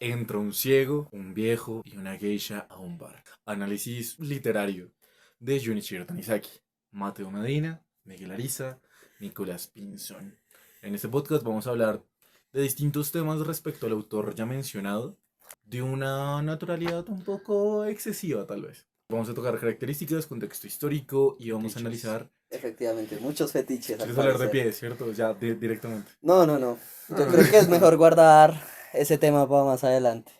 Entra un ciego, un viejo y una geisha a un bar. Análisis literario de Junichiro Tanizaki, Mateo Medina, Miguel Ariza, Nicolás Pinzón. En este podcast vamos a hablar de distintos temas respecto al autor ya mencionado, de una naturalidad un poco excesiva tal vez. Vamos a tocar características, contexto histórico y vamos a Fetiches. analizar... Efectivamente, muchos fetiches al ¿Quieres hablar de parecer. pie, cierto? Ya, directamente. No, no, no. Yo creo que es mejor guardar ese tema para más adelante.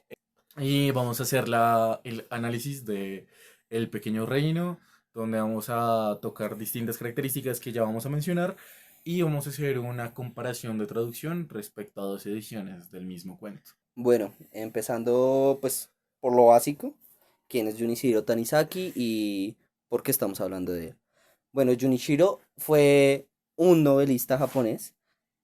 Y vamos a hacer el análisis de El Pequeño Reino, donde vamos a tocar distintas características que ya vamos a mencionar y vamos a hacer una comparación de traducción respecto a dos ediciones del mismo cuento. Bueno, empezando pues por lo básico, quién es Junichiro Tanizaki y por qué estamos hablando de él. Bueno, Junichiro fue un novelista japonés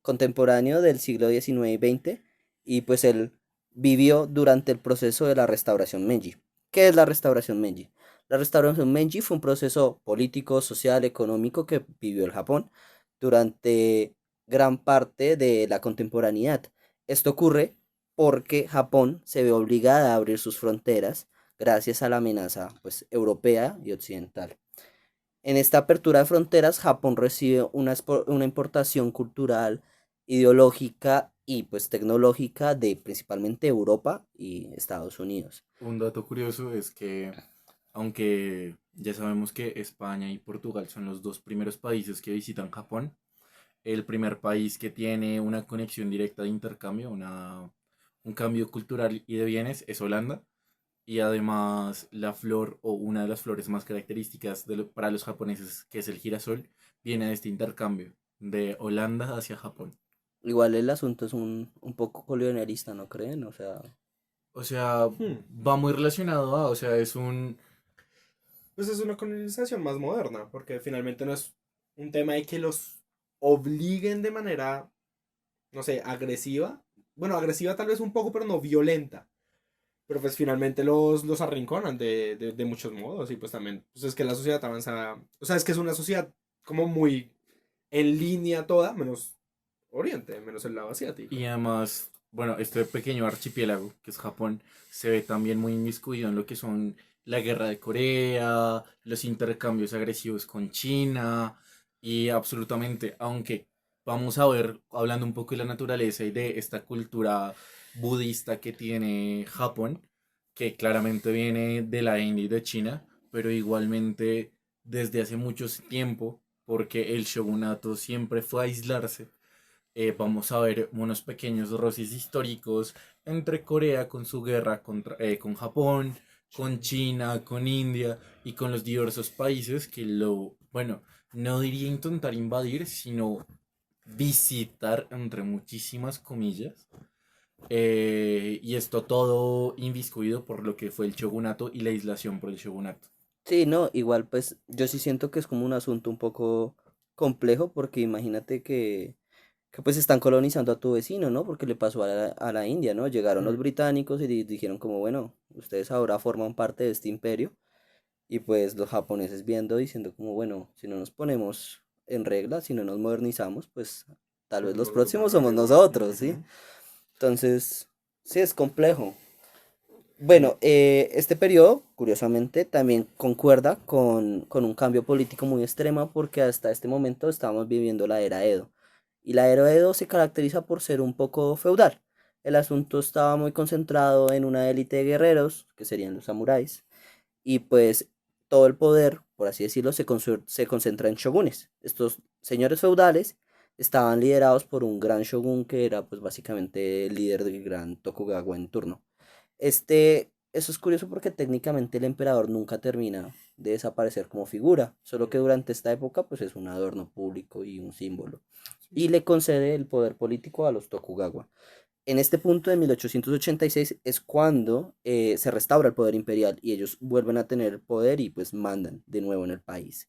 contemporáneo del siglo XIX y XX y pues él vivió durante el proceso de la restauración Meiji. ¿Qué es la restauración Meiji? La restauración Meiji fue un proceso político, social, económico que vivió el Japón durante gran parte de la contemporaneidad. Esto ocurre porque Japón se ve obligada a abrir sus fronteras gracias a la amenaza pues, europea y occidental. En esta apertura de fronteras, Japón recibe una importación cultural, ideológica y pues tecnológica de principalmente Europa y Estados Unidos. Un dato curioso es que, aunque ya sabemos que España y Portugal son los dos primeros países que visitan Japón, el primer país que tiene una conexión directa de intercambio, un cambio cultural y de bienes es Holanda. Y además la flor o una de las flores más características para los japoneses, que es el girasol, viene de este intercambio de Holanda hacia Japón. Igual el asunto es un poco colonialista, ¿no creen? O sea, O sea, va muy relacionado o sea, Pues es una colonización más moderna, porque finalmente no es un tema de que los obliguen de manera, no sé, agresiva. Bueno, agresiva tal vez un poco, pero no violenta. Pero pues finalmente los arrinconan de muchos modos y pues también, pues es que la sociedad avanza, o sea, es que es una sociedad como muy en línea toda, menos Oriente, menos el lado y asiático. además, bueno, este pequeño archipiélago que es Japón se ve también muy inmiscuido en lo que son la guerra de Corea, los intercambios agresivos con China y absolutamente, aunque vamos a ver, hablando un poco de la naturaleza y de esta cultura budista que tiene Japón, que claramente viene de la India y de China, pero igualmente desde hace mucho tiempo, porque el shogunato siempre fue a aislarse, vamos a ver unos pequeños roces históricos entre Corea con su guerra con Japón, con China, con India y con los diversos países que bueno, no diría intentar invadir, sino visitar entre muchísimas comillas. Y esto todo inviscuido por lo que fue el shogunato y la aislación por el shogunato. sí, no, igual pues yo sí siento que es como un asunto un poco complejo porque imagínate que pues están colonizando a tu vecino, ¿no? Porque le pasó a la India, ¿no? Llegaron los Hmm. británicos y dijeron como, bueno, ustedes ahora forman parte de este imperio. Y pues los japoneses viendo, diciendo como, bueno, si no nos ponemos en regla, si no nos modernizamos, pues tal vez los Nos los próximos van a somos llevar. nosotros, ¿sí? Ujú. Entonces, sí es complejo. Bueno, este periodo, curiosamente, también concuerda con un cambio político muy extremo porque hasta este momento estamos viviendo la era Edo. Y la era Edo se caracteriza por ser un poco feudal. El asunto estaba muy concentrado en una élite de guerreros, que serían los samuráis, y pues todo el poder, por así decirlo, se concentra en shogunes. Estos señores feudales estaban liderados por un gran shogun que era pues básicamente el líder del gran Tokugawa en turno. Eso es curioso porque técnicamente el emperador nunca termina de desaparecer como figura, solo que durante esta época pues es un adorno público y un símbolo. Y le concede el poder político a los Tokugawa. En este punto de 1886 es cuando se restaura el poder imperial y ellos vuelven a tener poder y pues mandan de nuevo en el país.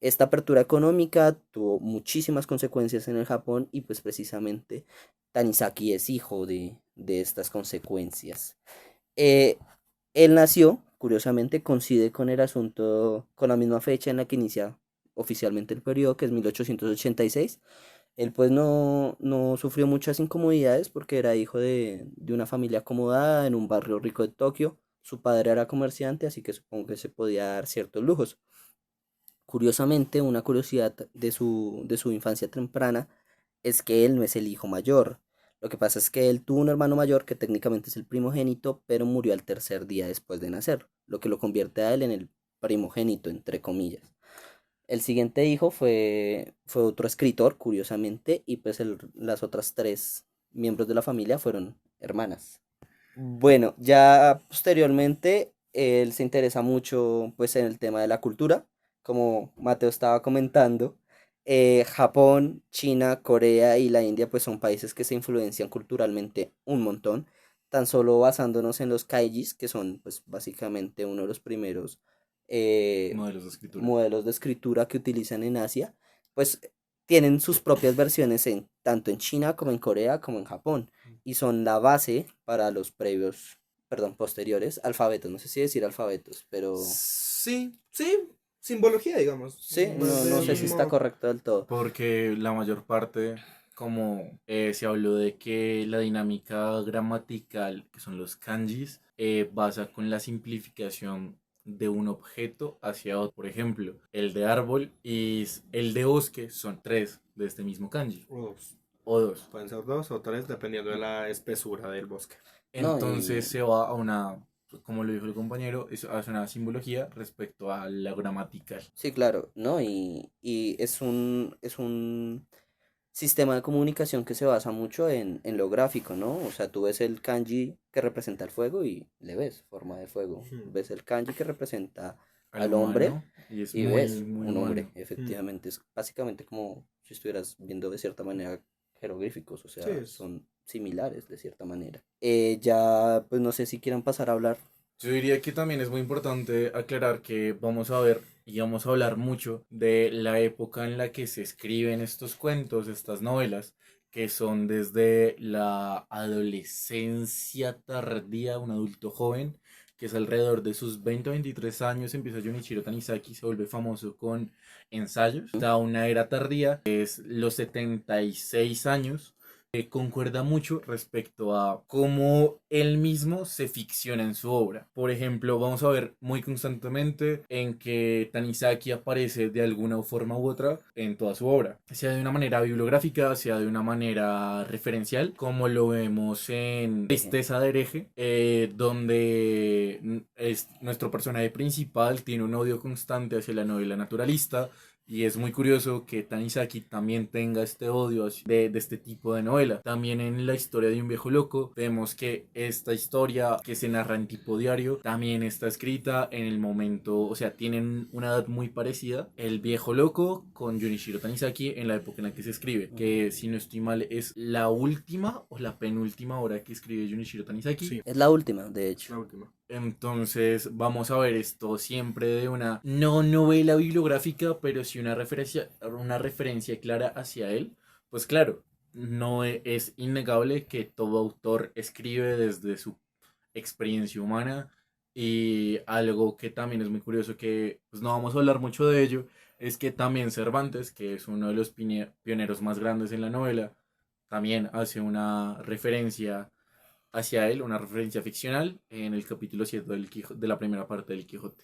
Esta apertura económica tuvo muchísimas consecuencias en el Japón y pues precisamente Tanizaki es hijo de estas consecuencias. Eh, Él nació, curiosamente, coincide con el asunto, con la misma fecha en la que inicia oficialmente el periodo, que es 1886, Él pues no sufrió muchas incomodidades porque era hijo de una familia acomodada en un barrio rico de Tokio. Su padre era comerciante, así que supongo que se podía dar ciertos lujos. Curiosamente, una curiosidad de su infancia temprana es que él no es el hijo mayor. Lo que pasa es que él tuvo un hermano mayor que técnicamente es el primogénito, pero murió al tercer día después de nacer, lo que lo convierte a él en el primogénito, entre comillas. El siguiente hijo fue otro escritor, curiosamente, y pues las otras tres miembros de la familia fueron hermanas. Bueno, ya posteriormente él se interesa mucho pues en el tema de la cultura, como Mateo estaba comentando. Japón, China, Corea y la India pues son países que se influencian culturalmente un montón, tan solo basándonos en los kaijis, que son pues básicamente uno de los primeros eh, Modelos de escritura. modelos de escritura que utilizan en Asia, pues tienen sus propias versiones tanto en China como en Corea como en Japón y son la base para los posteriores alfabetos. No sé si decir alfabetos, pero Sí, sí, simbología, digamos. sí, Más no del sé si está mismo. correcto del todo. Porque la mayor parte, como se habló de que la dinámica gramatical, que son los kanjis, basa con la simplificación de un objeto hacia otro. Por ejemplo, el de árbol y el de bosque son tres de este mismo kanji, O dos. o dos. Pueden ser dos o tres dependiendo de la espesura del bosque. No, Entonces y se va a una, como lo dijo el compañero, hace una simbología respecto a la gramatical. sí, claro, no, y es un sistema de comunicación que se basa mucho en lo gráfico, ¿no? O sea, tú ves el kanji que representa el fuego y le ves forma de fuego. Ujú. Ves el kanji que representa Al al hombre humano y es y muy, ves muy un hombre, humano. Mm. efectivamente. Es básicamente como si estuvieras viendo de cierta manera jeroglíficos, o Sí, sea, son similares de cierta manera. Ya, pues no sé si quieran pasar a hablar. Yo diría que también es muy importante aclarar que vamos a ver y vamos a hablar mucho de la época en la que se escriben estos cuentos, estas novelas, que son desde la adolescencia tardía, un adulto joven, que es alrededor de sus 20 o 23 años, empieza Junichiro Tanizaki, se vuelve famoso con ensayos, da una era tardía, que es los 76 años, concuerda mucho respecto a cómo él mismo se ficciona en su obra. Por ejemplo, vamos a ver muy constantemente en que Tanizaki aparece de alguna forma u otra en toda su obra, sea de una manera bibliográfica, sea de una manera referencial, como lo vemos en Eje. Tristeza de hereje, donde es nuestro personaje principal tiene un odio constante hacia la novela naturalista, y es muy curioso que Tanizaki también tenga este odio de este tipo de novela. También en La historia de un viejo loco vemos que esta historia que se narra en tipo diario también está escrita en el momento, o sea, tienen una edad muy parecida. El viejo loco con Junichiro Tanizaki en la época en la que se escribe, que si no estoy mal es la última o la penúltima obra que escribe Junichiro Tanizaki. sí, Es la última, de hecho. la última. Entonces vamos a ver esto siempre de una no novela bibliográfica, pero sí una referencia clara hacia él. Pues claro, no es innegable que todo autor escribe desde su experiencia humana, y algo que también es muy curioso, que pues no vamos a hablar mucho de ello, es que también Cervantes, que es uno de los pioneros más grandes en la novela, también hace una referencia hacia él, una referencia ficcional en el capítulo 7 de la primera parte del Quijote.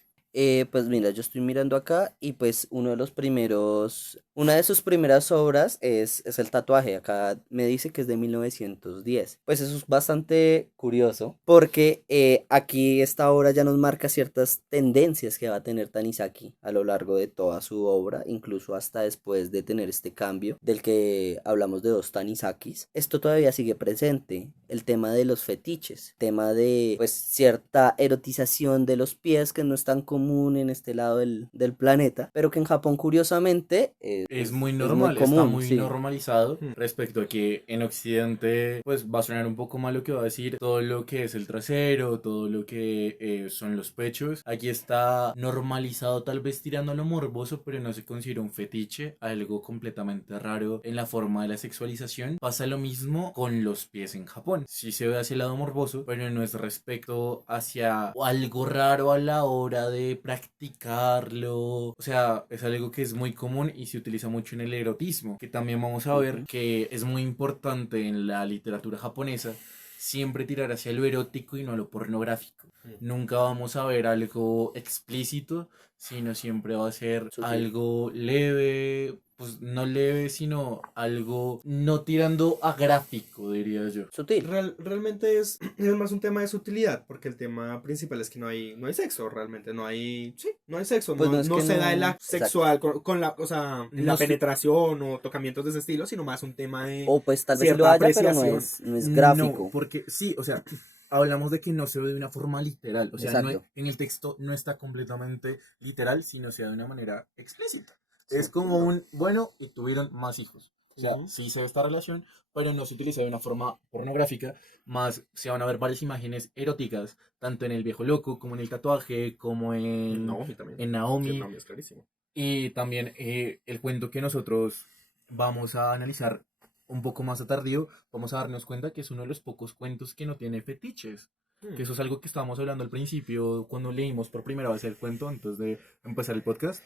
Pues mira, yo estoy mirando acá y pues una de sus primeras obras es el tatuaje. Acá me dice que es de 1910. Pues eso es bastante curioso porque aquí esta obra ya nos marca ciertas tendencias que va a tener Tanizaki a lo largo de toda su obra, incluso hasta después de tener este cambio del que hablamos de dos Tanizakis. Esto todavía sigue presente. El tema de los fetiches, tema de pues cierta erotización de los pies que no es tan común en este lado del planeta, pero que en Japón curiosamente Es muy es muy normal, está común, muy sí. normalizado Mm. respecto a que en Occidente pues va a sonar un poco mal lo que va a decir, todo lo que es el trasero, todo lo que son los pechos. Aquí está normalizado, tal vez tirando a lo morboso, pero no se considera un fetiche, algo completamente raro en la forma de la sexualización. Pasa lo mismo con los pies en Japón. Sí se ve hacia el lado morboso, pero no es respecto hacia algo raro a la hora de de practicarlo. O sea, es algo que es muy común y se utiliza mucho en el erotismo, que también vamos a ver Ujú. que es muy importante en la literatura japonesa siempre tirar hacia lo erótico y no a lo pornográfico. Mm. Nunca vamos a ver algo explícito, sino siempre va a ser Sutil. algo leve, pues no leve, sino algo no tirando a gráfico, diría yo. Sutil. Realmente es más un tema de sutilidad, porque el tema principal es que no hay sexo, realmente, no hay sexo, Pues no es no que se da el no. acto Exacto. sexual con la, o sea, en No la sé, penetración o tocamientos de ese estilo, sino más un tema de O pues tal vez sí lo cierta haya, pero apreciación. no es no, gráfico. porque sí, o sea, hablamos de que no se ve de una forma literal, o sea, no, Exacto. en el texto no está completamente literal, sino se da de una manera explícita. Sí. Es como un, bueno, y tuvieron más hijos. O sea, Ujú. sí se ve esta relación, pero no se utiliza de una forma pornográfica, más se van a ver varias imágenes eróticas, tanto en el viejo loco, como en el tatuaje, como Naomi también. en Sí, Naomi, Naomi es clarísimo. y también el cuento que nosotros vamos a analizar un poco más a tardío, vamos a darnos cuenta que es uno de los pocos cuentos que no tiene fetiches. Que Mm. eso es algo que estábamos hablando al principio cuando leímos por primera vez el cuento antes de empezar el podcast,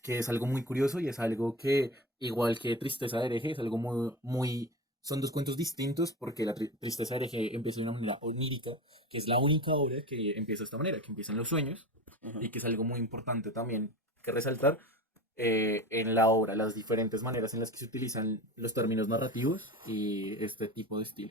que es algo muy curioso y es algo que, igual que Tristeza de hereje, es algo son dos cuentos distintos porque Tristeza de hereje empieza de una manera onírica, que es la única obra que empieza de esta manera, que empiezan los sueños, Ujú. y que es algo muy importante también que resaltar en la obra, las diferentes maneras en las que se utilizan los términos narrativos y este tipo de estilo.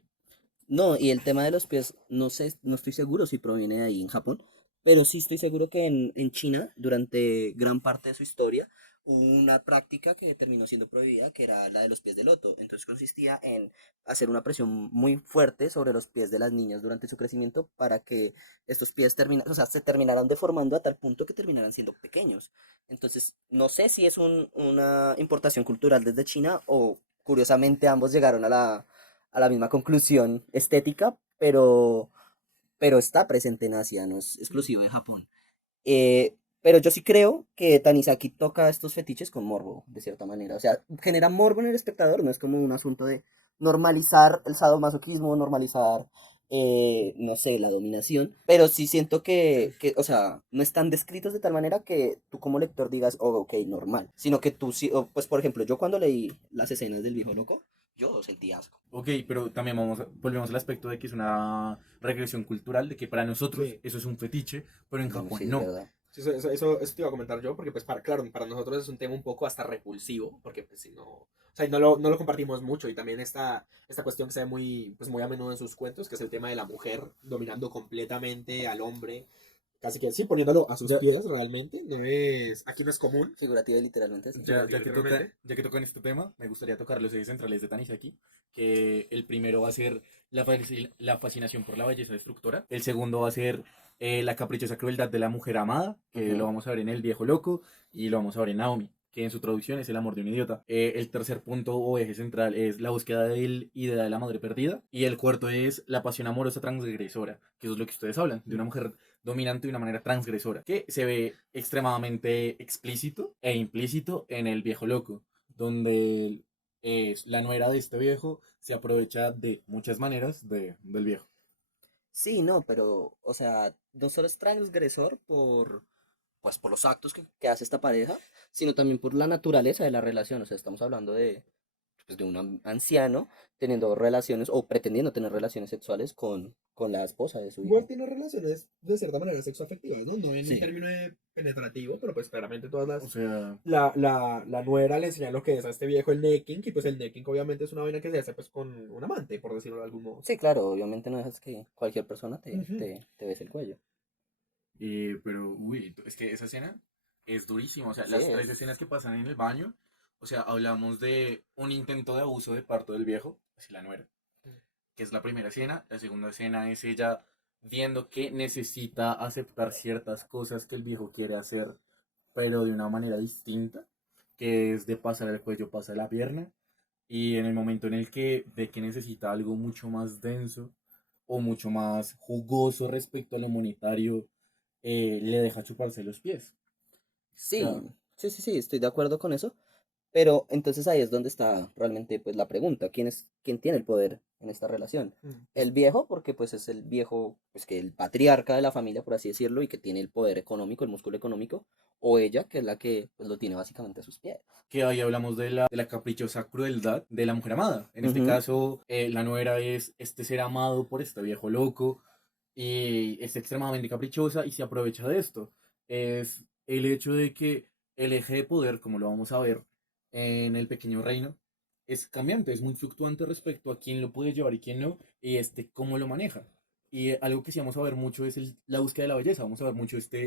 No, y el tema de los pies, no sé, no estoy seguro si proviene de ahí en Japón, pero sí estoy seguro que en China, durante gran parte de su historia, hubo una práctica que terminó siendo prohibida, que era la de los pies de loto. Entonces consistía en hacer una presión muy fuerte sobre los pies de las niñas durante su crecimiento para que estos pies o sea, se terminaran deformando a tal punto que terminaran siendo pequeños. Entonces, no sé si es una importación cultural desde China o curiosamente ambos llegaron a la misma conclusión estética, pero está presente en Asia, no es exclusivo de Japón. Pero yo sí creo que Tanizaki toca estos fetiches con morbo, de cierta manera. O sea, genera morbo en el espectador, no es como un asunto de normalizar el sadomasoquismo, normalizar, no sé, la dominación. Pero sí siento o sea, no están descritos de tal manera que tú como lector digas, oh, ok, normal. Sino que tú sí, pues por ejemplo, yo cuando leí las escenas del viejo loco, yo sentí asco. Ok, pero también volvemos al aspecto de que es una regresión cultural, de que para nosotros Sí. eso es un fetiche, pero en Bueno, Japón sí, es no. verdad. Sí, eso te iba a comentar yo, porque pues claro, para nosotros es un tema un poco hasta repulsivo, porque pues si no, o sea, no lo compartimos mucho y también esta cuestión que se ve pues muy a menudo en sus cuentos, que es el tema de la mujer dominando completamente al hombre, casi que sí, poniéndolo a sus Ya, pies realmente, aquí no es común, Figurativo y literalmente, sí. literalmente. ya que tocan este tema, me gustaría tocar los ejes centrales de Tanizaki, que el primero va a ser la fascinación por la belleza destructora, el segundo va a ser la caprichosa crueldad de la mujer amada, que lo Ujú. vamos a ver en El Viejo Loco, y lo vamos a ver en Naomi, que en su traducción es el amor de un idiota. El tercer punto o eje central es la búsqueda del ideal de la madre perdida, y el cuarto es la pasión amorosa transgresora, que es lo que ustedes hablan, de una mujer dominante de una manera transgresora, que se ve extremadamente explícito e implícito en El Viejo Loco, donde la nuera de este viejo se aprovecha de muchas maneras del viejo. Sí, no, pero, o sea, no solo es transgresor pues, por los actos que hace esta pareja, sino también por la naturaleza de la relación. O sea, estamos hablando pues, de un anciano teniendo relaciones o pretendiendo tener relaciones sexuales con la esposa de su Igual hijo. tiene relaciones de cierta manera sexoafectivas, ¿no? No en un Sí, término de penetrativo, pero pues claramente O sea, la nuera le enseña lo que es a este viejo el necking, y pues el necking obviamente es una vaina que se hace pues con un amante, por decirlo de algún modo. sí, claro, obviamente no dejas que cualquier persona Ujú. te bese el cuello. pero, uy, es que esa escena es durísima. O sea, Sí, las tres escenas que pasan en el baño, o sea, hablamos de un intento de abuso de parto del viejo hacia la nuera, que es la primera escena. La segunda escena es ella viendo que necesita aceptar ciertas cosas que el viejo quiere hacer, pero de una manera distinta, que es de pasar el cuello, pasa la pierna, y en el momento en el que ve que necesita algo mucho más denso o mucho más jugoso respecto a lo monetario, le deja chuparse los pies. O sí, sea, sí, estoy de acuerdo con eso. Pero entonces ahí es donde está realmente pues la pregunta, quién tiene el poder en esta relación? El viejo, porque pues es el viejo, pues que el patriarca de la familia, por así decirlo, y que tiene el poder económico, el músculo económico, o ella, que es la que pues, lo tiene básicamente a sus pies. Que ahí hablamos de la caprichosa crueldad de la mujer amada. En este Ujú. caso, la nuera es este ser amado por este viejo loco y es extremadamente caprichosa y se aprovecha de esto. Es el hecho de que el eje de poder, como lo vamos a ver en el pequeño reino, es cambiante, es muy fluctuante respecto a quién lo puede llevar y quién no, y cómo lo maneja. Y algo que sí vamos a ver mucho es la búsqueda de la belleza. Vamos a ver mucho esta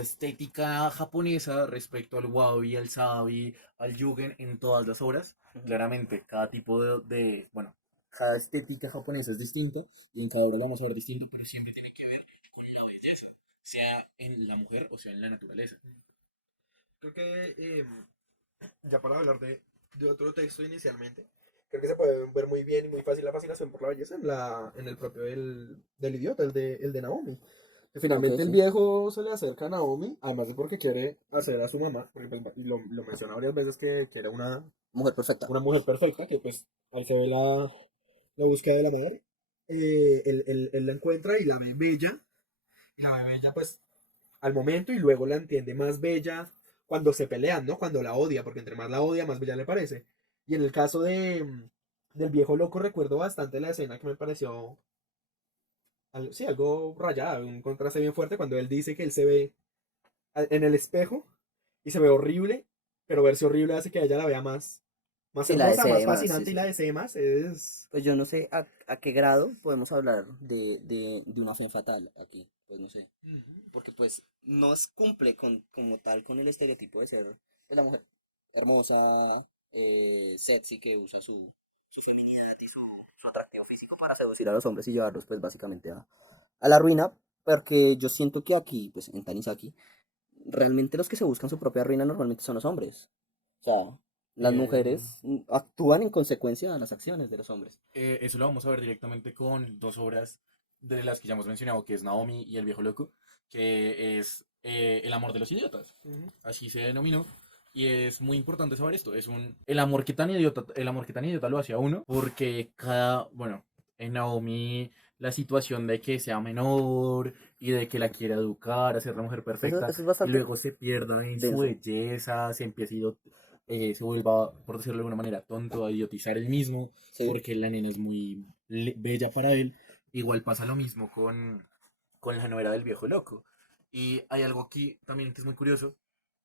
estética japonesa respecto al wabi, al sabi, al yugen en todas las obras. Ujú. Claramente, cada tipo bueno, cada estética japonesa es distinta y en cada obra lo vamos a ver distinto, pero siempre tiene que ver con la belleza, sea en la mujer o sea en la naturaleza. Creo que ya para hablar de otro texto inicialmente, creo que se puede ver muy bien y muy fácil la fascinación por la belleza en el propio del idiota, el de Naomi. Que Ok, finalmente el sí. viejo se le acerca a Naomi, además de porque quiere hacer a su mamá, porque pues, y lo menciona varias veces que era Mujer perfecta. una mujer perfecta, que pues ahí se ve la búsqueda de la madre. Él la encuentra y la ve bella, y la ve bella pues al momento y luego la entiende más bella cuando se pelean, ¿no? Cuando la odia, porque entre más la odia, más bella le parece. Y en el caso del viejo loco recuerdo bastante la escena que me pareció, sí, algo rayada, un contraste bien fuerte cuando él dice que él se ve en el espejo y se ve horrible, pero verse horrible hace que ella la vea más Sí, la hermosa, más desee más, sí, fascinante y sí, la sí. desee más. Es... Pues yo no sé a qué grado podemos hablar de una fe fatal aquí, pues no sé. Porque pues no cumple como tal con el estereotipo de ser de la mujer hermosa, sexy, que usa su feminidad y su atractivo físico para seducir a los hombres y llevarlos pues básicamente a la ruina, porque yo siento que aquí, pues en Tanizaki, realmente los que se buscan su propia ruina normalmente son los hombres. O sea, las Eh, mujeres actúan en consecuencia a las acciones de los hombres. Eso lo vamos a ver directamente con dos obras de las que ya hemos mencionado, que es Naomi y El viejo loco, que es El amor de los idiotas, Ujú. así se denominó. Y es muy importante saber esto, el amor que tan idiota lo hace a uno, porque bueno, en Naomi la situación de que sea menor y de que la quiera educar, hacer la mujer perfecta, Eso es y bastante luego se pierda en su denso. belleza, se vuelva, por decirlo de alguna manera, tonto a idiotizar él mismo Sí. porque la nena es muy bella para él. Igual pasa lo mismo con la novela del viejo loco. Y hay algo aquí también que es muy curioso,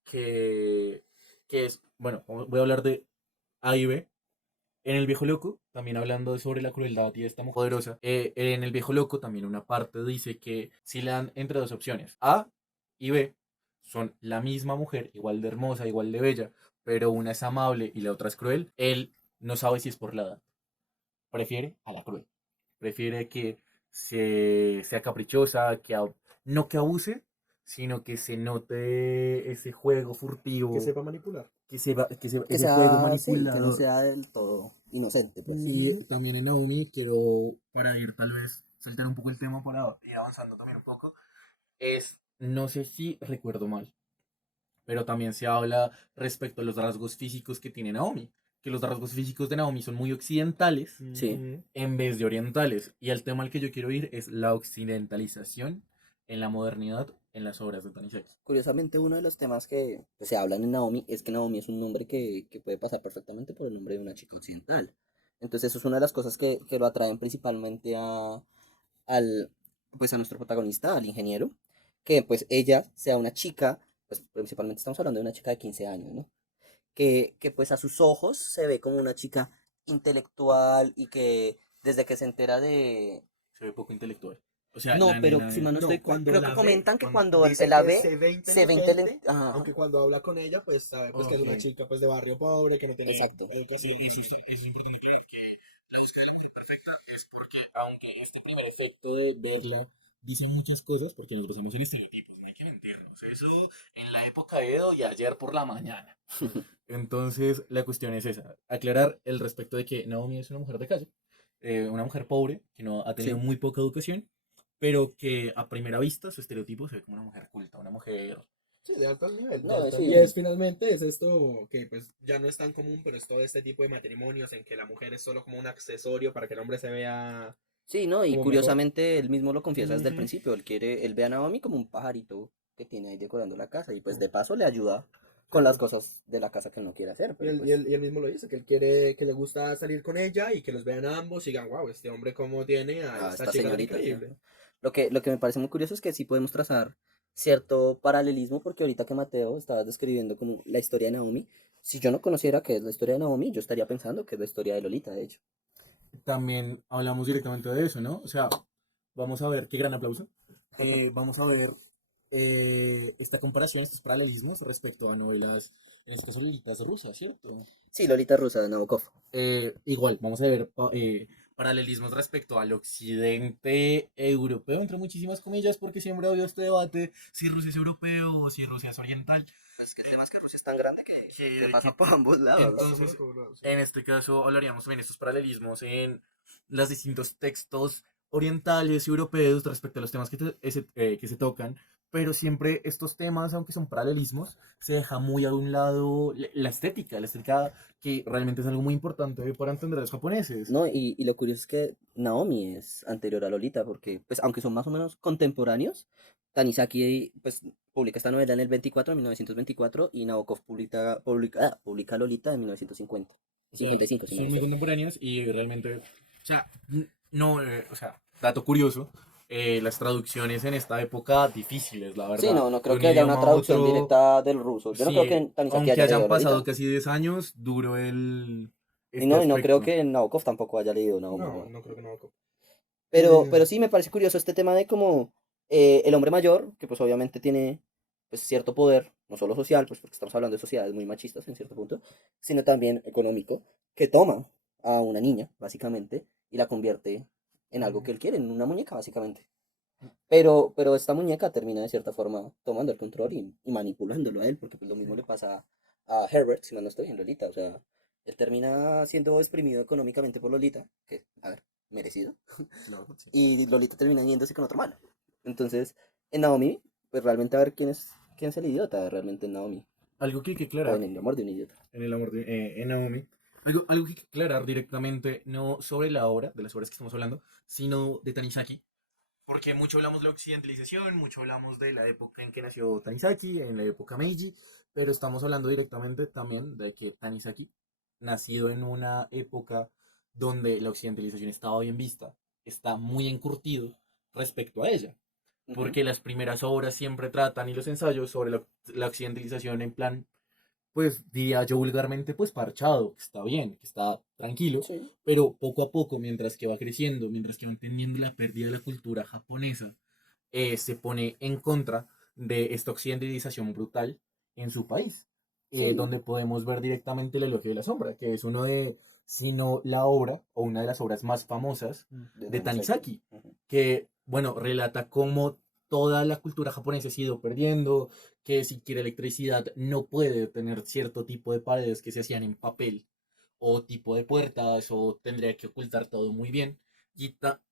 que, que es, bueno, voy a hablar de A y B. En el viejo loco, también hablando sobre la crueldad y esta mujer poderosa, en el viejo loco también una parte dice que si le dan entre dos opciones, A y B, son la misma mujer, igual de hermosa, igual de bella, pero una es amable y la otra es cruel, él no sabe si es por la edad, prefiere a la cruel. Prefiere que sea caprichosa, no que abuse, sino que se note ese juego Que furtivo, sepa manipular. Que ese juego sea, sí, que no manipulador. sea del todo inocente, pues. Y también en Naomi, quiero, para ir tal vez, saltar un poco el tema para ir avanzando también un poco, no sé si recuerdo mal, pero también se habla respecto a los rasgos físicos que tiene Naomi, que los rasgos físicos de Naomi son muy occidentales Sí. Ujú. en vez de orientales. Y el tema al que yo quiero ir es la occidentalización en la modernidad en las obras de Tanizaki. Curiosamente, uno de los temas que pues, se hablan en Naomi es que Naomi es un nombre que puede pasar perfectamente por el nombre de una chica occidental. Entonces, eso es una de las cosas que lo atraen principalmente al, pues, a nuestro protagonista, al ingeniero, que pues ella sea una chica, pues principalmente estamos hablando de una chica de 15 años, ¿no? Que pues a sus ojos se ve como una chica intelectual y que desde que se entera de... Se ve poco intelectual. O sea, No, la pero nena si mal no estoy, No, cuando creo que la ve, comentan que cuando cuando él dice la que ve, se ve se ve intelectual. inteligente, Ajá, aunque cuando habla con ella, pues sabe pues que es una ok. chica pues de barrio pobre, que no tiene exacto. educación. Eso es importante aclarar, que la búsqueda de la mujer perfecta es porque, aunque este primer efecto de verla dice muchas cosas, porque nos basamos en estereotipos, no hay que mentirnos. Eso en la época de Edo y ayer por la mañana. Entonces, la cuestión es esa, aclarar el respecto de que Naomi es una mujer de calle, una mujer pobre, que no ha tenido Sí, muy poca educación, pero que a primera vista su estereotipo se ve como una mujer culta, una mujer Sí, de alto nivel. No, sí. Y es finalmente es esto que pues ya no es tan común, pero es todo este tipo de matrimonios en que la mujer es solo como un accesorio para que el hombre se vea Sí, ¿no? Y como mejor. curiosamente él mismo lo confiesa desde el Ujú. principio. Él ve a Naomi como un pajarito que tiene ahí decorando la casa y pues de paso le ayuda con las Claro. cosas de la casa que él no quiere hacer, Y pero él, y, pues él, y él mismo lo dice, que él quiere, que le gusta salir con ella y que los vean a ambos y digan, wow, este hombre como tiene a a esta esta chica tan señorita, sí. increíble. Lo que me parece muy curioso es que sí podemos trazar cierto paralelismo porque ahorita que Mateo estaba describiendo como la historia de Naomi, si yo no conociera qué es la historia de Naomi, yo estaría pensando que es la historia de Lolita, de hecho. También hablamos directamente de eso, ¿no? O sea, vamos a ver, qué gran aplauso. Vamos a ver esta comparación, estos paralelismos respecto a novelas, en este caso, novelas rusas, ¿cierto? Sí, Lolita Rusa de Nabokov. Igual, vamos a ver paralelismos respecto al occidente europeo, entre muchísimas comillas, porque siempre ha habido este debate si Rusia es europeo o si Rusia es oriental. Es que el tema es que Rusia es tan grande que Que, pasa que- por ambos lados. Pasa por entonces, todos lados, sí. en este caso, hablaríamos también de estos paralelismos en los distintos textos orientales y europeos respecto a los temas que se tocan, pero siempre estos temas, aunque son paralelismos, se deja muy a un lado la estética que realmente es algo muy importante para entender a los japoneses. No, y lo curioso es que Naomi es anterior a Lolita, porque, pues, aunque son más o menos contemporáneos, Tanizaki, pues, publica esta novela en el 24, en 1924, y Nabokov publica Lolita en 1950, y 55, si mal Son no muy estoy. contemporáneos y realmente, o sea, no, o sea, dato curioso, las traducciones en esta época difíciles, la Sí, verdad, no, no de creo un que haya una idioma a traducción otro. directa del ruso. Yo no creo Sí, que Tanizaki aunque haya hayan leído pasado Lolita. casi 10 años, duró Y este no creo aspecto. que Nabokov tampoco haya leído Naomi, No, ¿no? no creo que no. Pero sí me parece curioso este tema de cómo el hombre mayor, que pues obviamente tiene pues cierto poder, no solo social, pues porque estamos hablando de sociedades muy machistas en cierto punto, sino también económico, que toma a una niña, básicamente, y la convierte en algo que él quiere, en una muñeca, básicamente. Pero esta muñeca termina de cierta forma tomando el control y manipulándolo a él, porque pues lo mismo le pasa a Herbert, si mal no estoy, en Lolita. O sea, él termina siendo exprimido económicamente por Lolita, que, a ver, merecido, Claro, sí. y Lolita termina yéndose con otro malo. Entonces, en Naomi, pues realmente a ver quién es el idiota realmente en Naomi, Algo que hay que o aclarar en el amor de un idiota. en el amor en Naomi, algo que hay que aclarar directamente, no sobre la obra, de las obras que estamos hablando, sino de Tanizaki, porque mucho hablamos de la occidentalización, mucho hablamos de la época en que nació Tanizaki, en la época Meiji, pero estamos hablando directamente también de que Tanizaki, nacido en una época donde la occidentalización estaba bien vista, está muy encurtido respecto a ella, Ujú. porque las primeras obras siempre tratan y los ensayos sobre la occidentalización en plan, pues diría yo vulgarmente, pues parchado, que está bien, que está tranquilo, Sí. pero poco a poco, mientras que va creciendo, mientras que va entendiendo la pérdida de la cultura japonesa, se pone en contra de esta occidentalización brutal en su país, Sí. donde podemos ver directamente el elogio de la sombra, que es uno de, sino la obra, o una de las obras más famosas De de Tanizaki. Tanizaki, Ujú. que, bueno, relata cómo toda la cultura japonesa se ha ido perdiendo, que si quiere electricidad no puede tener cierto tipo de paredes que se hacían en papel o tipo de puertas o tendría que ocultar todo muy bien.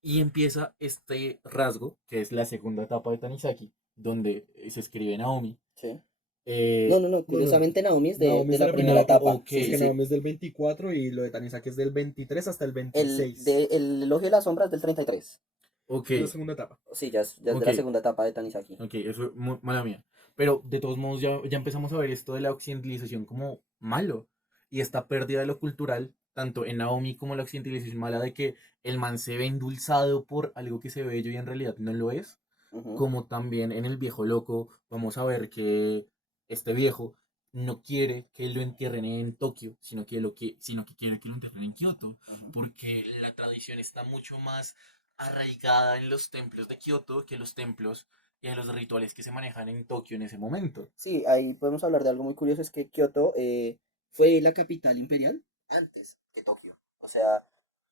Y empieza este rasgo, que es la segunda etapa de Tanizaki, donde se escribe Naomi. Sí. Eh, No, No, no. curiosamente Naomi es Naomi de es de la la primera primera no, etapa. etapa. ok, Sí, sí, Porque sí. Naomi es del 24 y lo de Tanizaki es del 23 hasta el El, 26. el elogio de las sombras del 33. ok, Es la segunda etapa. Sí, ya es de ok, la segunda etapa de Tanizaki. ok, eso es mala mía. Pero de todos modos ya empezamos a ver esto de la occidentalización como malo. Y esta pérdida de lo cultural, tanto en Naomi como la occidentalización mala de que el man se ve endulzado por algo que se ve bello y en realidad no lo es, Ujú. como también en el viejo loco, vamos a ver que este viejo no quiere que lo entierren en Tokio, sino que quiere que lo entierren en Kioto, Ujú. porque la tradición está mucho más arraigada en los templos de Kioto que los templos y en los rituales que se manejan en Tokio en ese momento. Sí, ahí podemos hablar de algo muy curioso, es que Kioto fue la capital imperial antes que Tokio. O sea,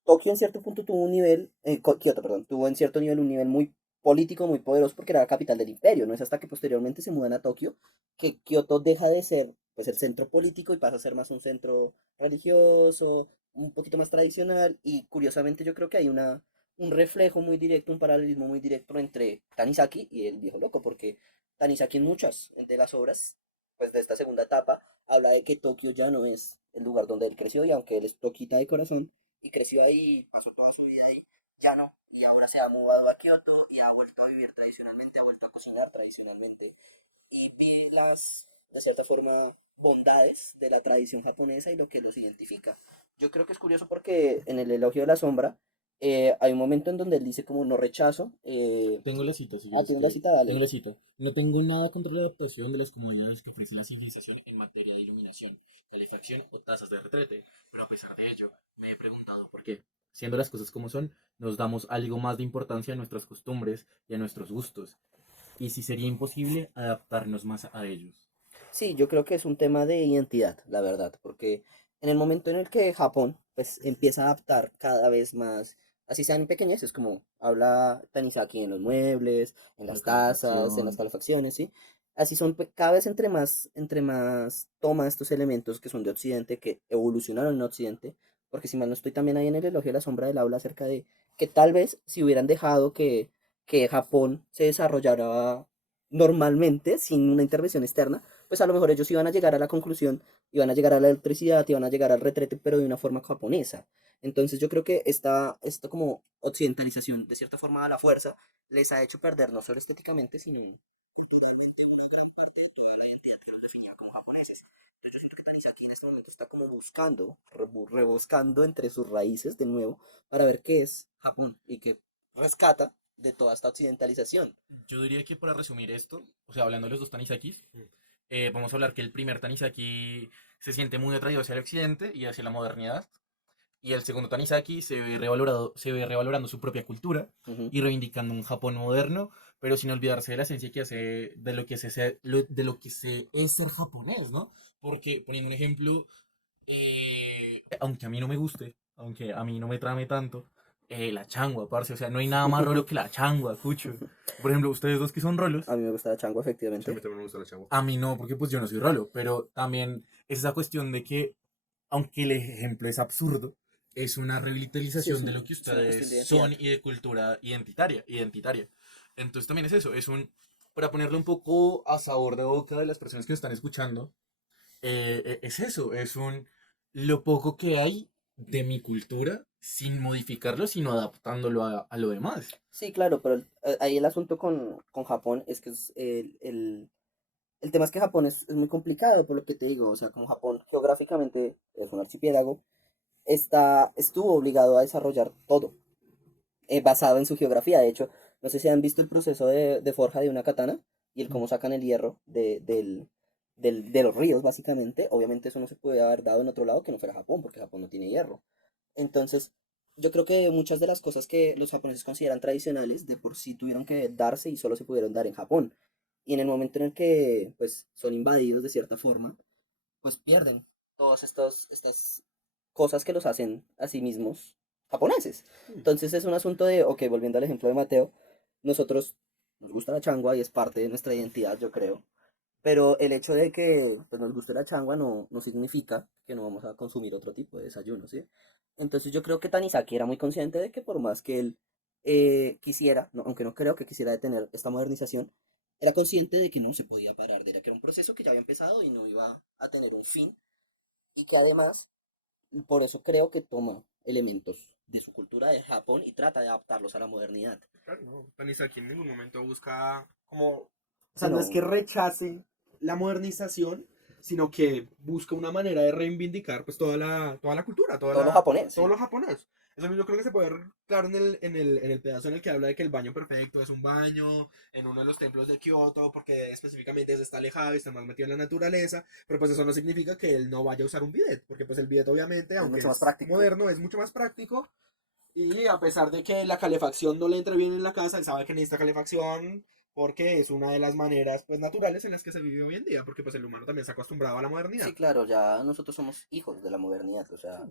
Tokio en cierto punto tuvo un nivel, Kioto, perdón, tuvo en cierto nivel un nivel muy político, muy poderoso porque era la capital del imperio. No es hasta que posteriormente se mudan a Tokio que Kioto deja de ser pues el centro político y pasa a ser más un centro religioso, un poquito más tradicional y curiosamente yo creo que hay un reflejo muy directo, un paralelismo muy directo entre Tanizaki y el viejo loco porque Tanizaki en muchas de las obras, pues de esta segunda etapa, habla de que Tokio ya no es el lugar donde él creció y aunque él es toquita de corazón y creció ahí, pasó toda su vida ahí, ya no. Y ahora se ha mudado a Kioto y ha vuelto a vivir tradicionalmente, ha vuelto a cocinar tradicionalmente y vi de cierta forma, bondades de la tradición japonesa y lo que los identifica. Yo creo que es curioso porque en el elogio de la sombra hay un momento en donde él dice como no rechazo. Tengo la cita, si Ah, quieres tiene la que... cita, Tengo dale. la cita. No tengo nada contra la adaptación de las comodidades que ofrece la civilización en materia de iluminación, calefacción o tasas de retrete, pero a pesar de ello, me he preguntado por qué, siendo las cosas como son, nos damos algo más de importancia a nuestras costumbres y a nuestros gustos, y si sería imposible adaptarnos más a ellos. Sí, yo creo que es un tema de identidad, la verdad, porque en el momento en el que Japón pues empieza a adaptar cada vez más, así sean pequeñeces, como habla Tanizaki en los muebles, en La las tazas, en las calefacción. calefacciones, ¿sí? Así son cada vez entre más toma estos elementos que son de Occidente, que evolucionaron en Occidente, porque si mal no estoy también ahí en el elogio de la sombra del habla acerca de que tal vez si hubieran dejado que Japón se desarrollara normalmente, sin una intervención externa, pues a lo mejor ellos iban a llegar a la conclusión, iban a llegar a la electricidad, iban a llegar al retrete, pero de una forma japonesa. Entonces yo creo que esta como occidentalización, de cierta forma a la fuerza, les ha hecho perder no solo estéticamente, sino culturalmente una gran parte de toda la identidad que los definía como japoneses. Yo siento que Tanizaki en este momento está como buscando, rebuscando entre sus raíces de nuevo para ver qué es Japón y qué rescata de toda esta occidentalización. Yo diría que para resumir esto, o sea, hablando de los dos Tanizakis, vamos a hablar que el primer Tanizaki se siente muy atraído hacia el occidente y hacia la modernidad, y el segundo Tanizaki se ve revalorando su propia cultura Ujú. y reivindicando un Japón moderno, pero sin olvidarse de la esencia que hace de lo que de lo que se es ser japonés, ¿no? Porque, poniendo un ejemplo, aunque a mí no me guste, aunque a mí no me trame tanto, la changua, parce, o sea, no hay nada más rolo que la changua, cucho. Por ejemplo, ustedes dos que son rolos, A mí me gusta la changua, Sí, a mí efectivamente. también me gusta la changua. a mí no, porque pues yo no soy rolo, pero también es esa cuestión de que, aunque el ejemplo es absurdo, es una Sí, revitalización de lo que es una ustedes cuestión de identidad. son y de cultura identitaria. Entonces también es eso, para ponerle un poco a sabor de boca de las personas que nos están escuchando, es eso, lo poco que hay de mi cultura sin modificarlo, sino adaptándolo a lo demás. Sí, claro, pero ahí el asunto con Japón es que el tema es que Japón es muy complicado, por lo que te digo, o sea, como Japón geográficamente es un archipiélago, estuvo obligado a desarrollar todo, basado en su geografía. De hecho, no sé si han visto el proceso de forja de una katana y el cómo sacan el hierro de los ríos, básicamente. Obviamente eso no se puede haber dado en otro lado que no fuera Japón, porque Japón no tiene hierro. Entonces, yo creo que muchas de las cosas que los japoneses consideran tradicionales, de por sí tuvieron que darse y solo se pudieron dar en Japón. Y en el momento en el que, pues, son invadidos de cierta forma, pues pierden todas estas cosas que los hacen a sí mismos japoneses. Entonces es un asunto de, ok, volviendo al ejemplo de Mateo, nosotros nos gusta la changua y es parte de nuestra identidad, yo creo. Pero el hecho de que pues, nos guste la changua no significa que no vamos a consumir otro tipo de desayuno, ¿sí? Entonces yo creo que Tanizaki era muy consciente de que por más que él quisiera, aunque no creo que quisiera detener esta modernización, era consciente de que no se podía parar, de que era un proceso que ya había empezado y no iba a tener un fin, y que además, por eso creo que toma elementos de su cultura de Japón y trata de adaptarlos a la modernidad. Claro, no. Tanizaki en ningún momento busca como... O Sí, sea, no es no, que rechace la modernización, sino que busca una manera de reivindicar pues toda la cultura, todo lo japonés, todo sí. lo japonés. Eso yo creo que se puede ver claro en el pedazo en el que habla de que el baño perfecto es un baño en uno de los templos de Kioto, porque específicamente se está alejado y está más metido en la naturaleza, pero pues eso no significa que él no vaya a usar un bidet, porque pues el bidet obviamente, Es aunque mucho más es práctico. moderno, es mucho más práctico y a pesar de que la calefacción no le entre bien en la casa, él sabe que necesita calefacción porque es una de las maneras pues naturales en las que se vive hoy en día, porque pues el humano también se ha acostumbrado a la Sí, modernidad. claro, ya nosotros somos hijos de la modernidad, o sea,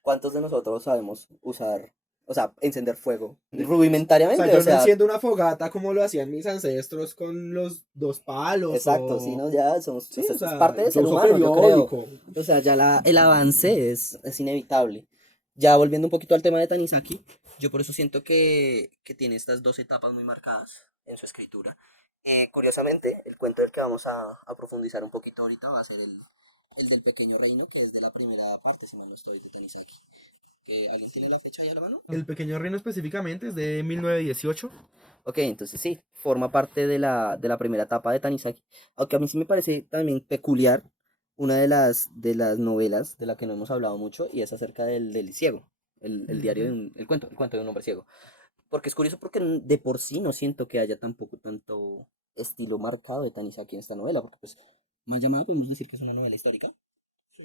¿cuántos de nosotros sabemos usar, o sea, encender fuego O sea, rudimentariamente? O yo no sea, enciendo una fogata como lo hacían mis ancestros con los dos palos exacto, sí, ¿no? Ya somos, Sí, o es sea, parte del yo ser uso humano, yo creo. periódico. O sea, ya el avance es inevitable. Ya volviendo un poquito al tema de Tanizaki, yo por eso siento que tiene estas dos etapas muy marcadas en su escritura. Curiosamente, el cuento del que vamos a profundizar un poquito ahorita va a ser el del pequeño reino, que es de la primera parte, si mal no estoy, de Tanizaki. ¿Alguien tiene la fecha ahí a la mano? El Pequeño Reino específicamente es de 1918. Ok, entonces sí, forma parte de la primera etapa de Tanizaki. Aunque a mí sí me parece también peculiar una de las novelas de la que no hemos hablado mucho y es acerca del ciego, el diario de Ujú. el cuento de un hombre ciego. Porque es curioso porque de por sí no siento que haya tampoco tanto estilo marcado de Tanizaki en esta novela, porque pues más llamada podemos decir que es una novela histórica,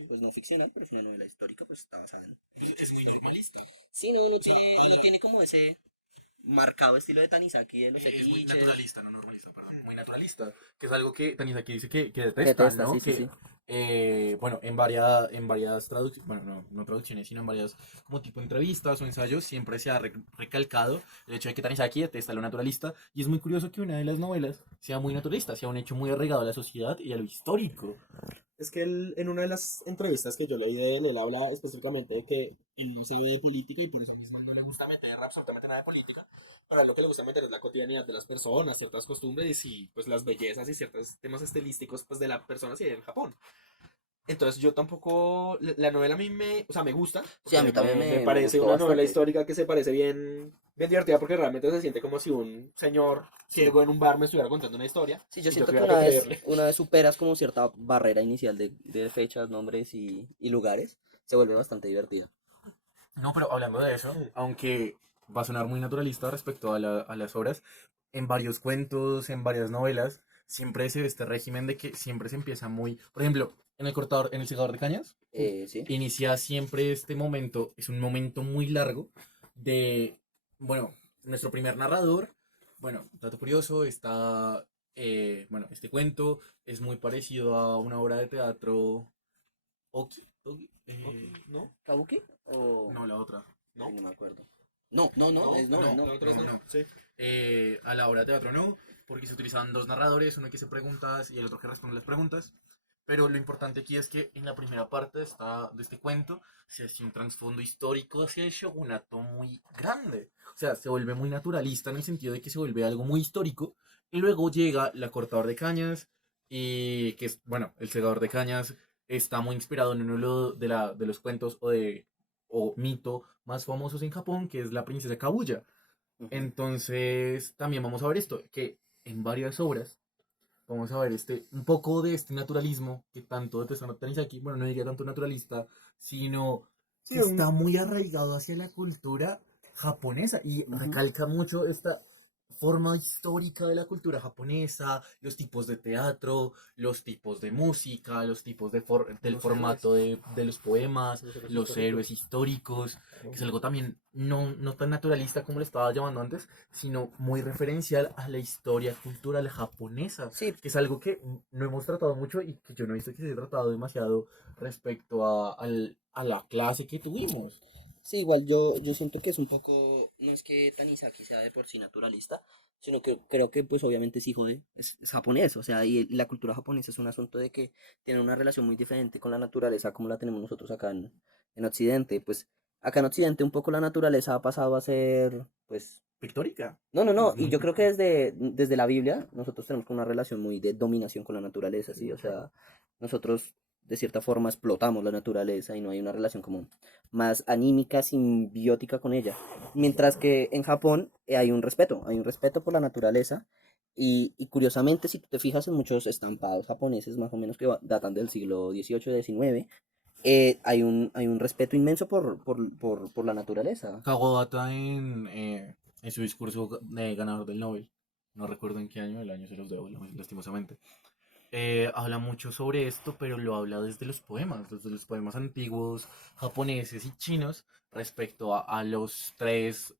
pues no ficcional, pero es una novela histórica, pues está basada en... Es muy normalista. Sí, no tiene como ese marcado estilo de Tanizaki de los Es muy eclipses. naturalista, no normalista, perdón. Muy naturalista. Que es algo que Tanizaki dice que Que detesta, detesta, ¿no? sí, sí, Que, sí. bueno, en varias traducciones, bueno, no traducciones, sino en varias como tipo entrevistas o ensayos, siempre se ha recalcado el hecho de que Tanizaki detesta lo naturalista. Y es muy curioso que una de las novelas sea muy naturalista, sea un hecho muy arraigado a la sociedad y a lo histórico. Es que él, en una de las entrevistas que yo leí de él habla específicamente de que él no se ve de política y por eso mismo no le gusta meter absolutamente nada de política. Para lo que le gusta meter es la cotidianidad de las personas, ciertas costumbres y pues las bellezas y ciertos temas estilísticos pues de las personas y en Japón. Entonces yo tampoco, la novela a mí o sea, me gusta, Sí, a mí porque también me me parece gustó una novela bastante. histórica que se parece bien, bien divertida, porque realmente se siente como si un señor ciego en un bar me estuviera contando una historia Sí, yo y yo siento que tuviera una que vez, creerle. una vez superas como cierta barrera inicial de fechas, nombres y lugares, se vuelve bastante divertida. No, pero hablando de eso, aunque va a sonar muy naturalista respecto a las obras, en varios cuentos, en varias novelas, siempre se ve este régimen de que siempre se empieza muy, por ejemplo, en el segador de cañas, Sí. inicia siempre este momento, es un momento muy largo de, bueno, nuestro primer narrador, bueno, dato curioso, bueno, este cuento es muy parecido a una obra de teatro Oki, Ok, ¿no? ¿Kabuki? O... no, la otra. Ay, ¿No? no me acuerdo. No, no, no, No, no, No, la no. otra es no, no. no. Sí. A la obra de teatro no, porque se utilizan dos narradores, uno que hace preguntas y el otro que responde las preguntas. Pero lo importante aquí es que en la primera parte de este cuento se hace un trasfondo histórico hacia el shogunato muy grande. O sea, se vuelve muy naturalista en el sentido de que se vuelve algo muy histórico. Y luego llega la cortador de cañas, y que es, bueno, el segador de cañas está muy inspirado en uno de los cuentos o mito más famosos en Japón, que es la princesa Kaguya. Ujú. Entonces, también vamos a ver esto, que en varias obras vamos a ver un poco de este naturalismo que tanto detesta Tanizaki, bueno, no diría tanto naturalista, sino Sí, que está muy arraigado hacia la cultura japonesa y Ujú. recalca mucho esta forma histórica de la cultura japonesa, los tipos de teatro, los tipos de música, los tipos del los héroes. formato de los poemas, Los héroes los héroes históricos. históricos, que es Ujú. algo también no tan naturalista como le estaba llamando antes, sino muy referencial a la historia cultural japonesa, Sí, que es algo que no hemos tratado mucho y que yo no he visto que se haya tratado demasiado respecto a la clase que tuvimos. sí, igual yo siento que es un poco, no es que Tanizaki sea de por sí naturalista, sino que creo que pues obviamente es hijo es japonés, o sea, y la cultura japonesa es un asunto de que tiene una relación muy diferente con la naturaleza como la tenemos nosotros acá en Occidente, pues acá en Occidente un poco la naturaleza ha pasado a ser, pues, Pictórica. no, no, no, y yo creo que desde la Biblia nosotros tenemos como una relación muy de dominación con la naturaleza, ¿sí? O sea, nosotros de cierta forma explotamos la naturaleza y no hay una relación como más anímica, simbiótica con ella. Mientras que en Japón hay un respeto por la naturaleza y curiosamente si tú te fijas en muchos estampados japoneses más o menos que datan del siglo XVIII, XIX, hay un respeto inmenso por la naturaleza. Kawabata en su discurso de ganador del Nobel, no recuerdo en qué año, el año se los debo, lastimosamente, habla mucho sobre esto, pero lo habla desde los poemas antiguos japoneses y chinos respecto a los tres,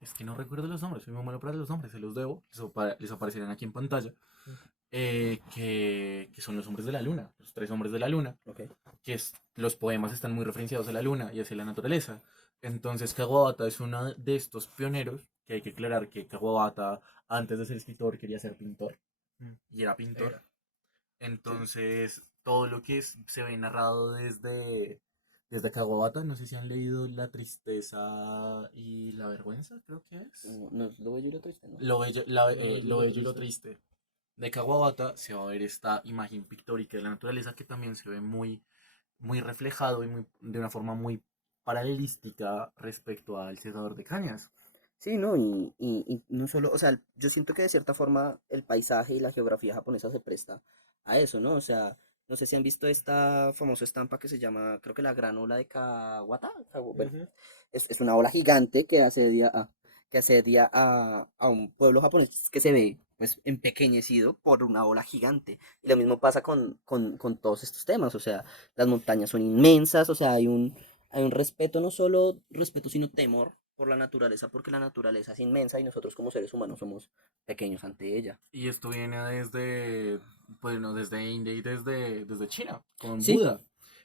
es que no recuerdo los nombres, soy muy malo para los nombres, se los debo, les aparecerán aquí en pantalla, que son los hombres de la luna, los tres hombres de la luna, Ok. los poemas están muy referenciados a la luna y hacia la naturaleza. Entonces Kawabata es uno de estos pioneros, que hay que aclarar que Kawabata antes de ser escritor quería ser pintor, Mm. y era pintor. Era. Sí. Entonces, todo lo que se ve narrado desde Kawabata, no sé si han leído La tristeza y la vergüenza, creo que es. No, no es lo bello y lo triste, ¿no? Lo bello, No, es lo lo bello y lo triste. triste. de Kawabata se va a ver esta imagen pictórica de la naturaleza que también se ve muy reflejado y de una forma muy paralelística respecto al secador de cañas. Sí, ¿no? Y no solo, o sea, yo siento que de cierta forma el paisaje y la geografía japonesa se presta a eso, ¿no? O sea, no sé si han visto esta famosa estampa que se llama, creo que la gran ola de Kawata. Bueno, Ujú. es una ola gigante que asedia a un pueblo japonés que se ve, pues, empequeñecido por una ola gigante. Y lo mismo pasa con todos estos temas, o sea, las montañas son inmensas, o sea, hay un respeto, no solo respeto, sino temor por la naturaleza, porque la naturaleza es inmensa y nosotros como seres humanos somos pequeños ante ella. Y esto viene desde, bueno, desde India y desde China, con Sí, Buda.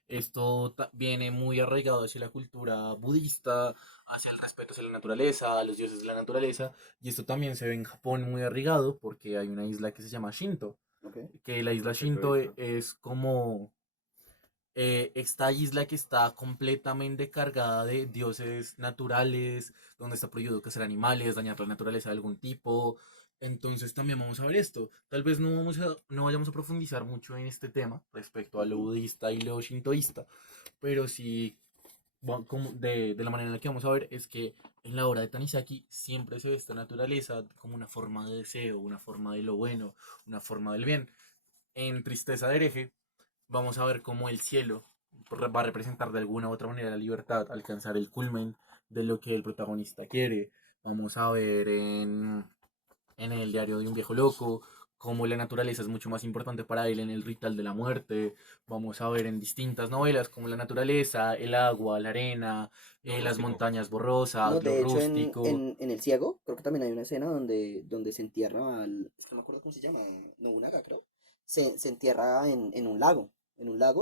Esto viene muy arraigado hacia la cultura budista, hacia el respeto hacia la naturaleza, a los dioses de la naturaleza. Y esto también se ve en Japón muy arraigado porque hay una isla que se llama Shinto, ok. que la isla No sé qué Shinto visto. es como esta isla que está completamente cargada de dioses naturales, donde está prohibido cazar animales, dañar la naturaleza de algún tipo. Entonces también vamos a ver esto. Tal vez no vayamos a profundizar mucho en este tema respecto a lo Ujú. budista y lo shintoísta, pero sí, como de la manera en la que vamos a ver es que en la obra de Tanizaki siempre se ve esta naturaleza como una forma de deseo, una forma de lo bueno, una forma del bien. En Tristeza de hereje vamos a ver cómo el cielo va a representar de alguna u otra manera la libertad, alcanzar el culmen de lo que el protagonista quiere. Vamos a ver en el diario de un viejo loco cómo la naturaleza es mucho más importante para él en el ritual de la muerte. Vamos a ver en distintas novelas cómo la naturaleza, el agua, la arena, Lo las rústico. montañas No, borrosas, lo de hecho rústico. en El Ciego, creo que también hay una escena donde se entierra al, es que no me acuerdo cómo se llama, Nobunaga creo, se entierra en un lago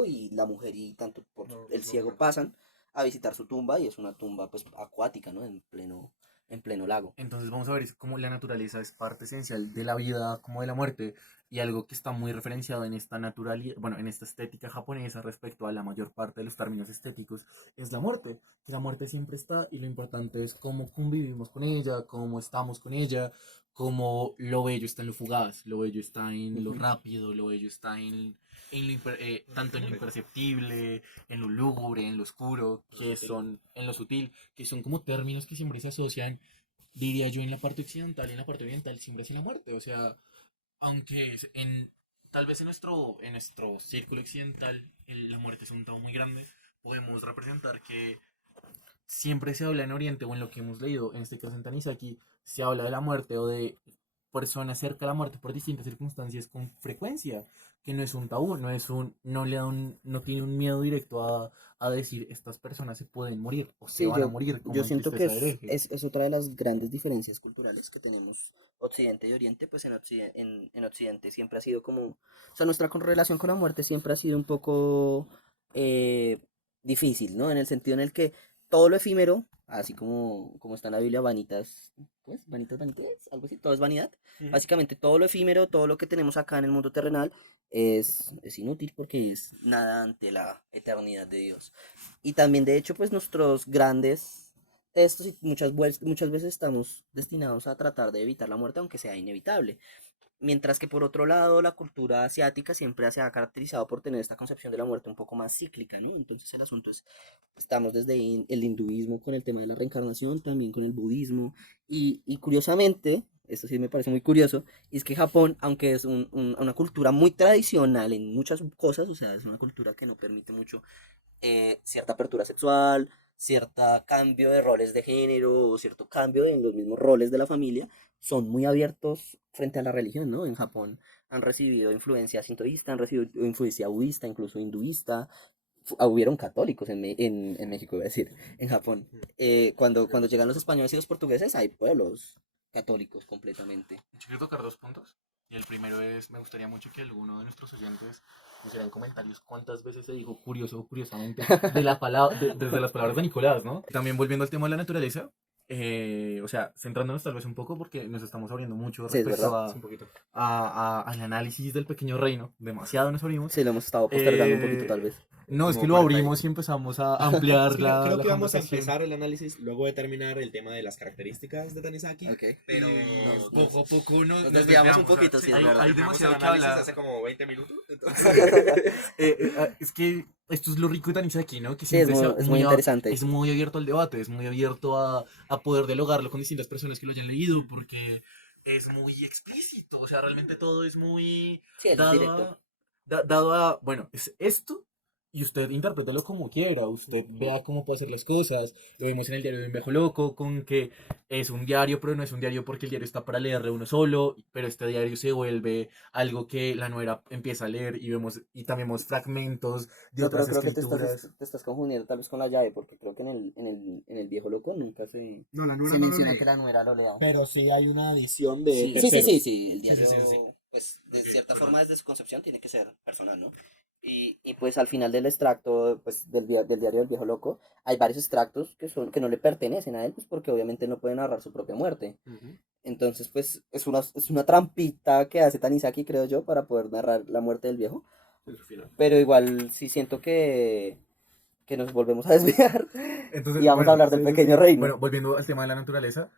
y la mujer y tanto por No, El no me Ciego acuerdo. pasan a visitar su tumba y es una tumba pues acuática, ¿no? En pleno lago. Entonces vamos a ver cómo la naturaleza es parte esencial de la vida como de la muerte y algo que está muy referenciado en esta naturalidad, bueno, en esta estética japonesa respecto a la mayor parte de los términos estéticos es la muerte, que la muerte siempre está y lo importante es cómo convivimos con ella, cómo estamos con ella, cómo lo bello está en lo fugaz, lo bello está en lo Ujú. rápido, lo bello está tanto en lo imperceptible, en lo lúgubre, en lo oscuro, Lo que sutil. son en lo sutil, que son como términos que siempre se asocian, diría yo, en la parte occidental y en la parte oriental, siempre hacia la muerte. O sea, aunque tal vez en nuestro círculo occidental la muerte es un tabú muy grande, podemos representar que siempre se habla en Oriente o en lo que hemos leído, en este caso en Tanizaki, se habla de la muerte o de personas cerca de la muerte por distintas circunstancias con frecuencia, que no es un tabú, no le da no tiene un miedo directo a decir estas personas se pueden morir o se Sí, van a morir, yo como en siento que Tristeza de hereje. es otra de las grandes diferencias culturales que tenemos Occidente y Oriente, pues en Occidente siempre ha sido como, o sea, nuestra relación con la muerte siempre ha sido un poco eh, difícil, ¿no? En el sentido en el que todo lo efímero, así como está en la Biblia, vanitas, pues, vanitas, vanitas, algo así, todo es vanidad. Ujú. Básicamente todo lo efímero, todo lo que tenemos acá en el mundo terrenal es inútil porque es nada ante la eternidad de Dios. Y también, de hecho, pues nuestros grandes textos y muchas veces estamos destinados a tratar de evitar la muerte, aunque sea inevitable. Mientras que por otro lado, la cultura asiática siempre se ha caracterizado por tener esta concepción de la muerte un poco más cíclica, ¿no? Entonces el asunto es, estamos desde el hinduismo con el tema de la reencarnación, también con el budismo, y curiosamente, esto sí me parece muy curioso, y es que Japón, aunque es una cultura muy tradicional en muchas cosas, o sea, es una cultura que no permite mucho cierta apertura sexual, cierto cambio de roles de género o cierto cambio en los mismos roles de la familia, son muy abiertos frente a la religión, ¿no? En Japón han recibido influencia sintoísta, han recibido influencia budista, incluso hinduista. Hubieron católicos en México, voy a decir, en Japón. Ujú. Cuando llegan los españoles y los portugueses, hay pueblos católicos completamente. Yo quiero tocar dos puntos. Y el primero es, me gustaría mucho que alguno de nuestros oyentes pusiera en comentarios cuántas veces se dijo curioso o curiosamente de la desde las palabras de Nicolás, ¿no? También volviendo al tema de la naturaleza, o sea, centrándonos tal vez un poco porque nos estamos abriendo mucho Sí, es respecto verdad. Sí, un poquito. al análisis del pequeño reino, demasiado nos abrimos. Sí, lo hemos estado postergando un poquito, tal Eh, vez. No, es que como lo parte ahí. abrimos y empezamos a ampliar Sí, la, creo la que vamos a conversación. empezar el análisis luego de terminar el tema de las características de Tanizaki. Ok. Pero Poco a poco nos desviamos un poquito, sí, es verdad. Hay terminamos demasiado el que análisis hablar. hace como 20 minutos. Es que esto es lo rico de Tanizaki, ¿no? Que Sí, siempre es muy interesante. es muy abierto al debate, es muy abierto a poder dialogarlo con distintas personas que lo hayan leído, porque es muy explícito, o sea, realmente todo es muy Sí, es dado directo. dado a, bueno, es esto, y usted interprétalo como quiera, usted vea cómo puede hacer las cosas, lo vemos en el diario de un viejo loco, con que es un diario, pero no es un diario porque el diario está para leerle uno solo, pero este diario se vuelve algo que la nuera empieza a leer y vemos, y también vemos fragmentos de No, pero otras creo que escrituras. te estás confundiendo tal vez con la llave, porque creo que en el viejo loco nunca No, la nuera se no lo menciona lee. que la nuera lo lea. Pero sí hay una adición de Sí, terceros. sí, el Sí, sí, diario, sí, sí, sí. pues de Ok, cierta perdón. forma desde su concepción tiene que ser personal, ¿no? Y pues al final del extracto, pues del diario del viejo loco, hay varios extractos que no le pertenecen a él, pues porque obviamente no puede narrar su propia muerte. Ujú. Entonces, pues es una trampita que hace Tanizaki, creo yo, para poder narrar la muerte del viejo. El final. Pero igual sí siento que nos volvemos a desviar y Entonces, vamos a bueno, hablar del Sí, sí, pequeño sí. reino. bueno, volviendo al tema de la naturaleza,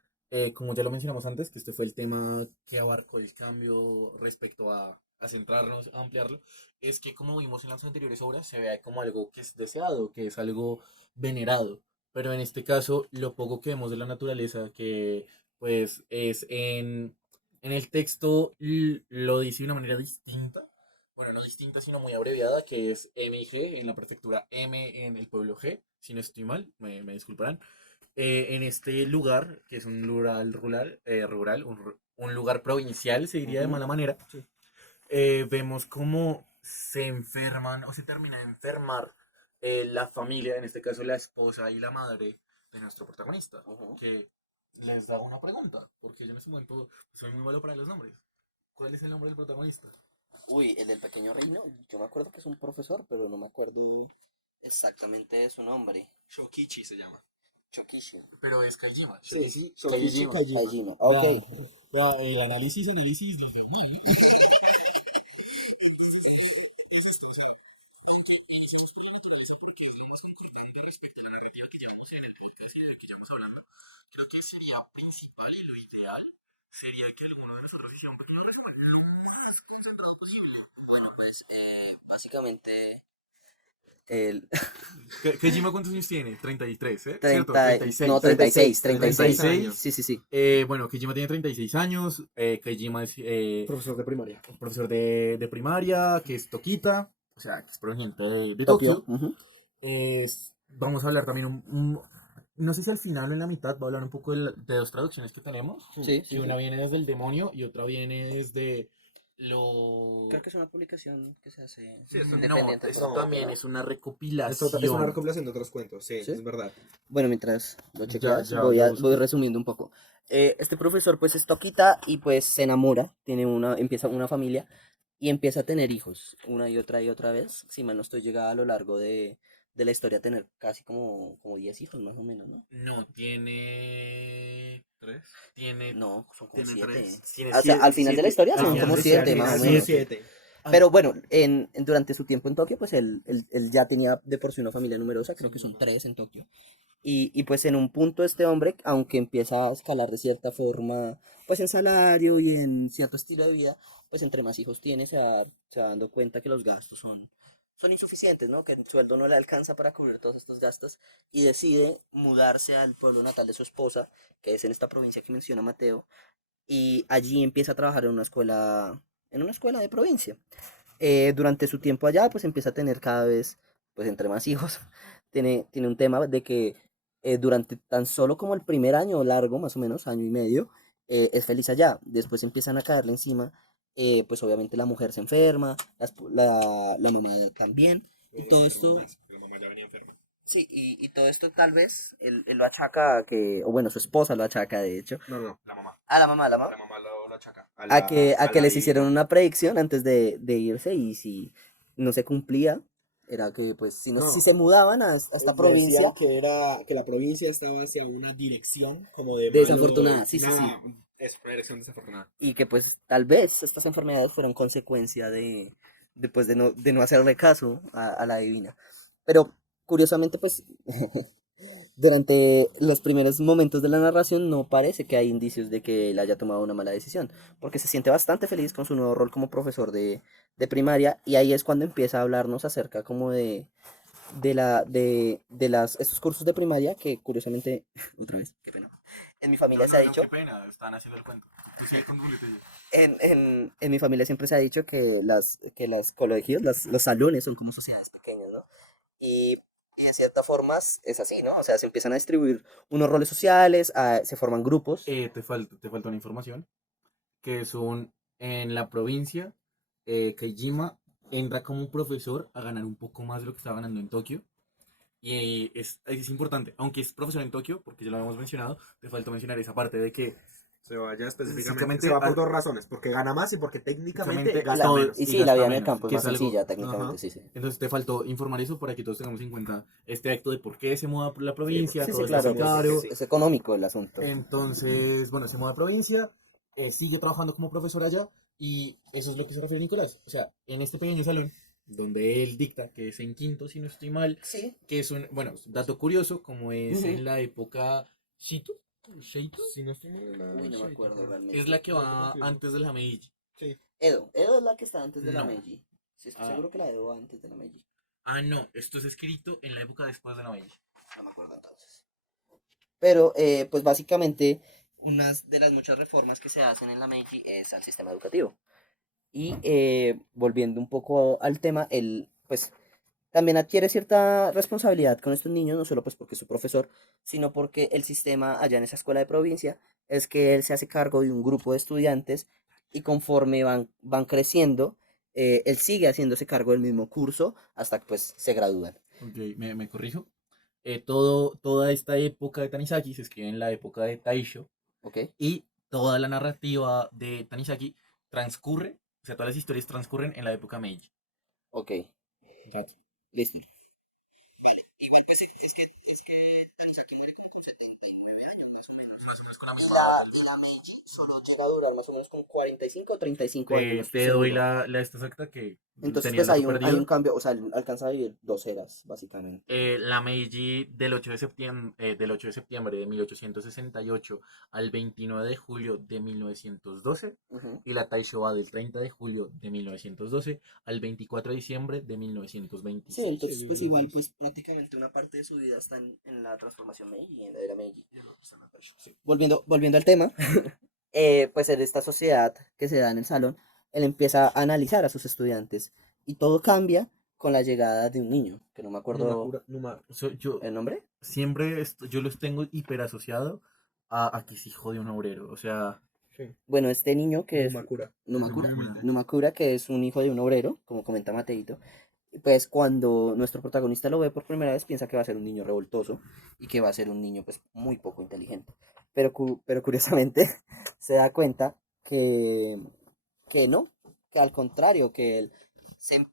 como ya lo mencionamos antes, que este fue el tema que abarcó el cambio respecto a centrarnos, a ampliarlo, es que como vimos en las anteriores obras, se ve como algo que es deseado, que es algo venerado. Pero en este caso, lo poco que vemos de la naturaleza, que pues es en el texto lo dice de una manera distinta. Bueno, no distinta, sino muy abreviada, que es M y G en la prefectura, M en el pueblo G, si no estoy mal, me disculparán. En este lugar, que es un rural, un lugar provincial, se diría de Ujú. mala manera, vemos cómo se enferman o se termina de enfermar la familia, en este caso la esposa y la madre de nuestro protagonista, Ujú. que les da una pregunta, porque yo en este momento soy muy malo para los nombres. ¿Cuál es el nombre del protagonista? Uy, el del pequeño reino, yo me acuerdo que es un profesor, pero no me acuerdo exactamente de su nombre. Shokichi se llama. Chokishi. Pero es Kajima. Sí, sí, Shokichi Kajima. Kajima. Kajima, ok. Vea, vea, el análisis del mal, ¿no? Entonces, es esto, o sea, aunque iniciamos por la naturaleza porque es lo más concordante respecto a la narrativa que llevamos en el podcast y de que llevamos hablando, creo que sería principal y lo ideal sería que alguno de nosotros hiciera un pequeño resumen lo más concentrado posible. Bueno, pues básicamente el Kojima, ¿cuántos años tiene? 33, ¿eh? ¿Cierto? 30, no, 36. 36, 36 36. 36. años. Sí, sí, sí. Bueno, Kojima tiene 36 años. Kojima es Profesor de primaria. profesor de primaria, que es Tokita, o sea, que es proveniente de Tokio. Tokio. Ujú. Vamos a hablar también no sé si al final o en la mitad va a hablar un poco de dos traducciones que tenemos, Sí, que sí, una sí. viene desde el demonio y otra viene desde lo... Creo que es una publicación que se hace Sí, esto No, independiente por esto fuera, también ¿no? es una es una recopilación. recopilación de otros cuentos, sí, ¿Sí? es verdad. Bueno, mientras lo Ya, chequeas, ya, ya voy busco. resumiendo un poco. Este profesor pues es Tokita y pues se enamora, empieza una familia y empieza a tener hijos una y otra vez. Si mal no estoy, llega a lo largo de la historia a tener casi como 10 hijos más o menos, ¿no? No, tiene... ¿Tres? Tiene... No, son como Tiene 7. tres. Tiene O sea, al final de la historia al son final como de la historia 7 tiene más o Son menos. 7. siete. Pero bueno, durante su tiempo en Tokio, pues él ya tenía de por sí una familia numerosa, creo que son 3 en Tokio. Y pues en un punto este hombre, aunque empieza a escalar de cierta forma, pues en salario y en cierto estilo de vida, pues entre más hijos tiene, se va dando cuenta que los gastos son insuficientes, ¿no? Que el sueldo no le alcanza para cubrir todos estos gastos y decide mudarse al pueblo natal de su esposa, que es en esta provincia que menciona Mateo, y allí empieza a trabajar en una escuela de provincia. Durante su tiempo allá, pues empieza a tener cada vez, pues entre más hijos, tiene un tema de que durante tan solo como el primer año largo, más o menos, año y medio, es feliz allá. Después empiezan a caerle encima, pues obviamente la mujer se enferma, la mamá también, y todo esto, La mamá ya venía enferma. sí, y todo esto tal vez él lo achaca a que, o bueno, su esposa lo achaca de hecho, No, no, la mamá. a la mamá, la mamá, La mamá lo achaca. a A que la les hicieron divina. una predicción antes de irse y si no se cumplía, era que pues si No, se mudaban a esta decían provincia que era que la provincia estaba hacia una dirección como de malo, desafortunada, sí, sí, sí, nada, es una dirección desafortunada. y que pues tal vez estas enfermedades fueron consecuencia después de no hacerle caso a la divina. Pero curiosamente, pues, durante los primeros momentos de la narración no parece que hay indicios de que él haya tomado una mala decisión, porque se siente bastante feliz con su nuevo rol como profesor de primaria, y ahí es cuando empieza a hablarnos acerca como estos cursos de primaria que curiosamente, otra vez, qué pena. En mi familia se ha dicho, qué pena, están haciendo el cuento. Tú sigue con tu boletillo. en mi familia siempre se ha dicho que las colegios, los salones son como sociedades pequeñas, ¿no? Y de cierta forma es así, ¿no? O sea, se empiezan a distribuir unos roles sociales, se forman grupos. Te falta una información, que son en la provincia, Kaijima entra como profesor a ganar un poco más de lo que estaba ganando en Tokio. Y es importante, aunque es profesor en Tokio, porque ya lo habíamos mencionado, te falta mencionar esa parte de que Se vaya específicamente. específicamente Se va por dos razones. Porque gana más y porque técnicamente Técnicamente gasta todo- menos. Y y sí, la gasta vida en el menos, campo es que más es algo. sencilla, técnicamente, Ajá. sí, sí. Entonces te faltó informar eso para que todos tengamos en cuenta este acto de por qué se muda por la provincia, Sí, todo sí, está claro, muy pues caro. es económico el asunto. Entonces, bueno, se muda de provincia, sigue trabajando como profesor allá y eso es lo que se refiere Nicolás. O sea, en este pequeño salón donde él dicta, que es en quinto, si no estoy mal, Sí. que es un, bueno, dato curioso, como es Ujú. en la época Shito, Sheito, Si no estoy mal, era Uy, no me Sheito, acuerdo creo. es realmente. la que No te va confirmo. antes de la Meiji. Sí. Edo es la que está antes de la No. Meiji. Sí, estoy Ah, seguro que la Edo va antes de la Meiji. ah, no, esto es escrito en la época después de la Meiji. No me acuerdo entonces. Pero, pues básicamente, una de las muchas reformas que se hacen en la Meiji es al sistema educativo. Y volviendo un poco al tema, él, pues, también adquiere cierta responsabilidad con estos niños, no solo pues porque es su profesor, sino porque el sistema allá en esa escuela de provincia es que él se hace cargo de un grupo de estudiantes y conforme van creciendo, él sigue haciéndose cargo del mismo curso hasta que pues se gradúan. Ok, me corrijo. Toda esta época de Tanizaki se escribe en la época de Taisho ¿Ok? y toda la narrativa de Tanizaki transcurre, o sea, todas las historias transcurren en la época Meiji. Ok. Dato. Listo. Igual pues es que Tanizaki muere como con 79 años más o menos. Y la Meiji solo llega a durar más o menos con 45 o 35 años, no estoy Te doy seguro. la esta exacta que Entonces tenía el pues dato hay un perdido. cambio, o sea, alcanza a vivir 2 eras, básicamente. La Meiji del 8 de septiembre de 1868 al 29 de julio de 1912 Ujú. y la Taisho va del 30 de julio de 1912 al 24 de diciembre de Sí, 1926. entonces pues igual pues prácticamente una parte de su vida está en la transformación Meiji, en la era Meiji. Volviendo al tema, pues en esta sociedad que se da en el salón, él empieza a analizar a sus estudiantes y todo cambia con la llegada de un niño, que no me acuerdo Numakura, Numa. Yo el nombre. siempre yo los tengo hiper asociado a que es hijo de un obrero. O sea, Sí. Bueno, este niño que es Numakura. Numakura, Numakura. Numakura, que es un hijo de un obrero, como comenta Mateito, pues cuando nuestro protagonista lo ve por primera vez piensa que va a ser un niño revoltoso y que va a ser un niño pues muy poco inteligente. Pero curiosamente se da cuenta que, que no, que al contrario, que él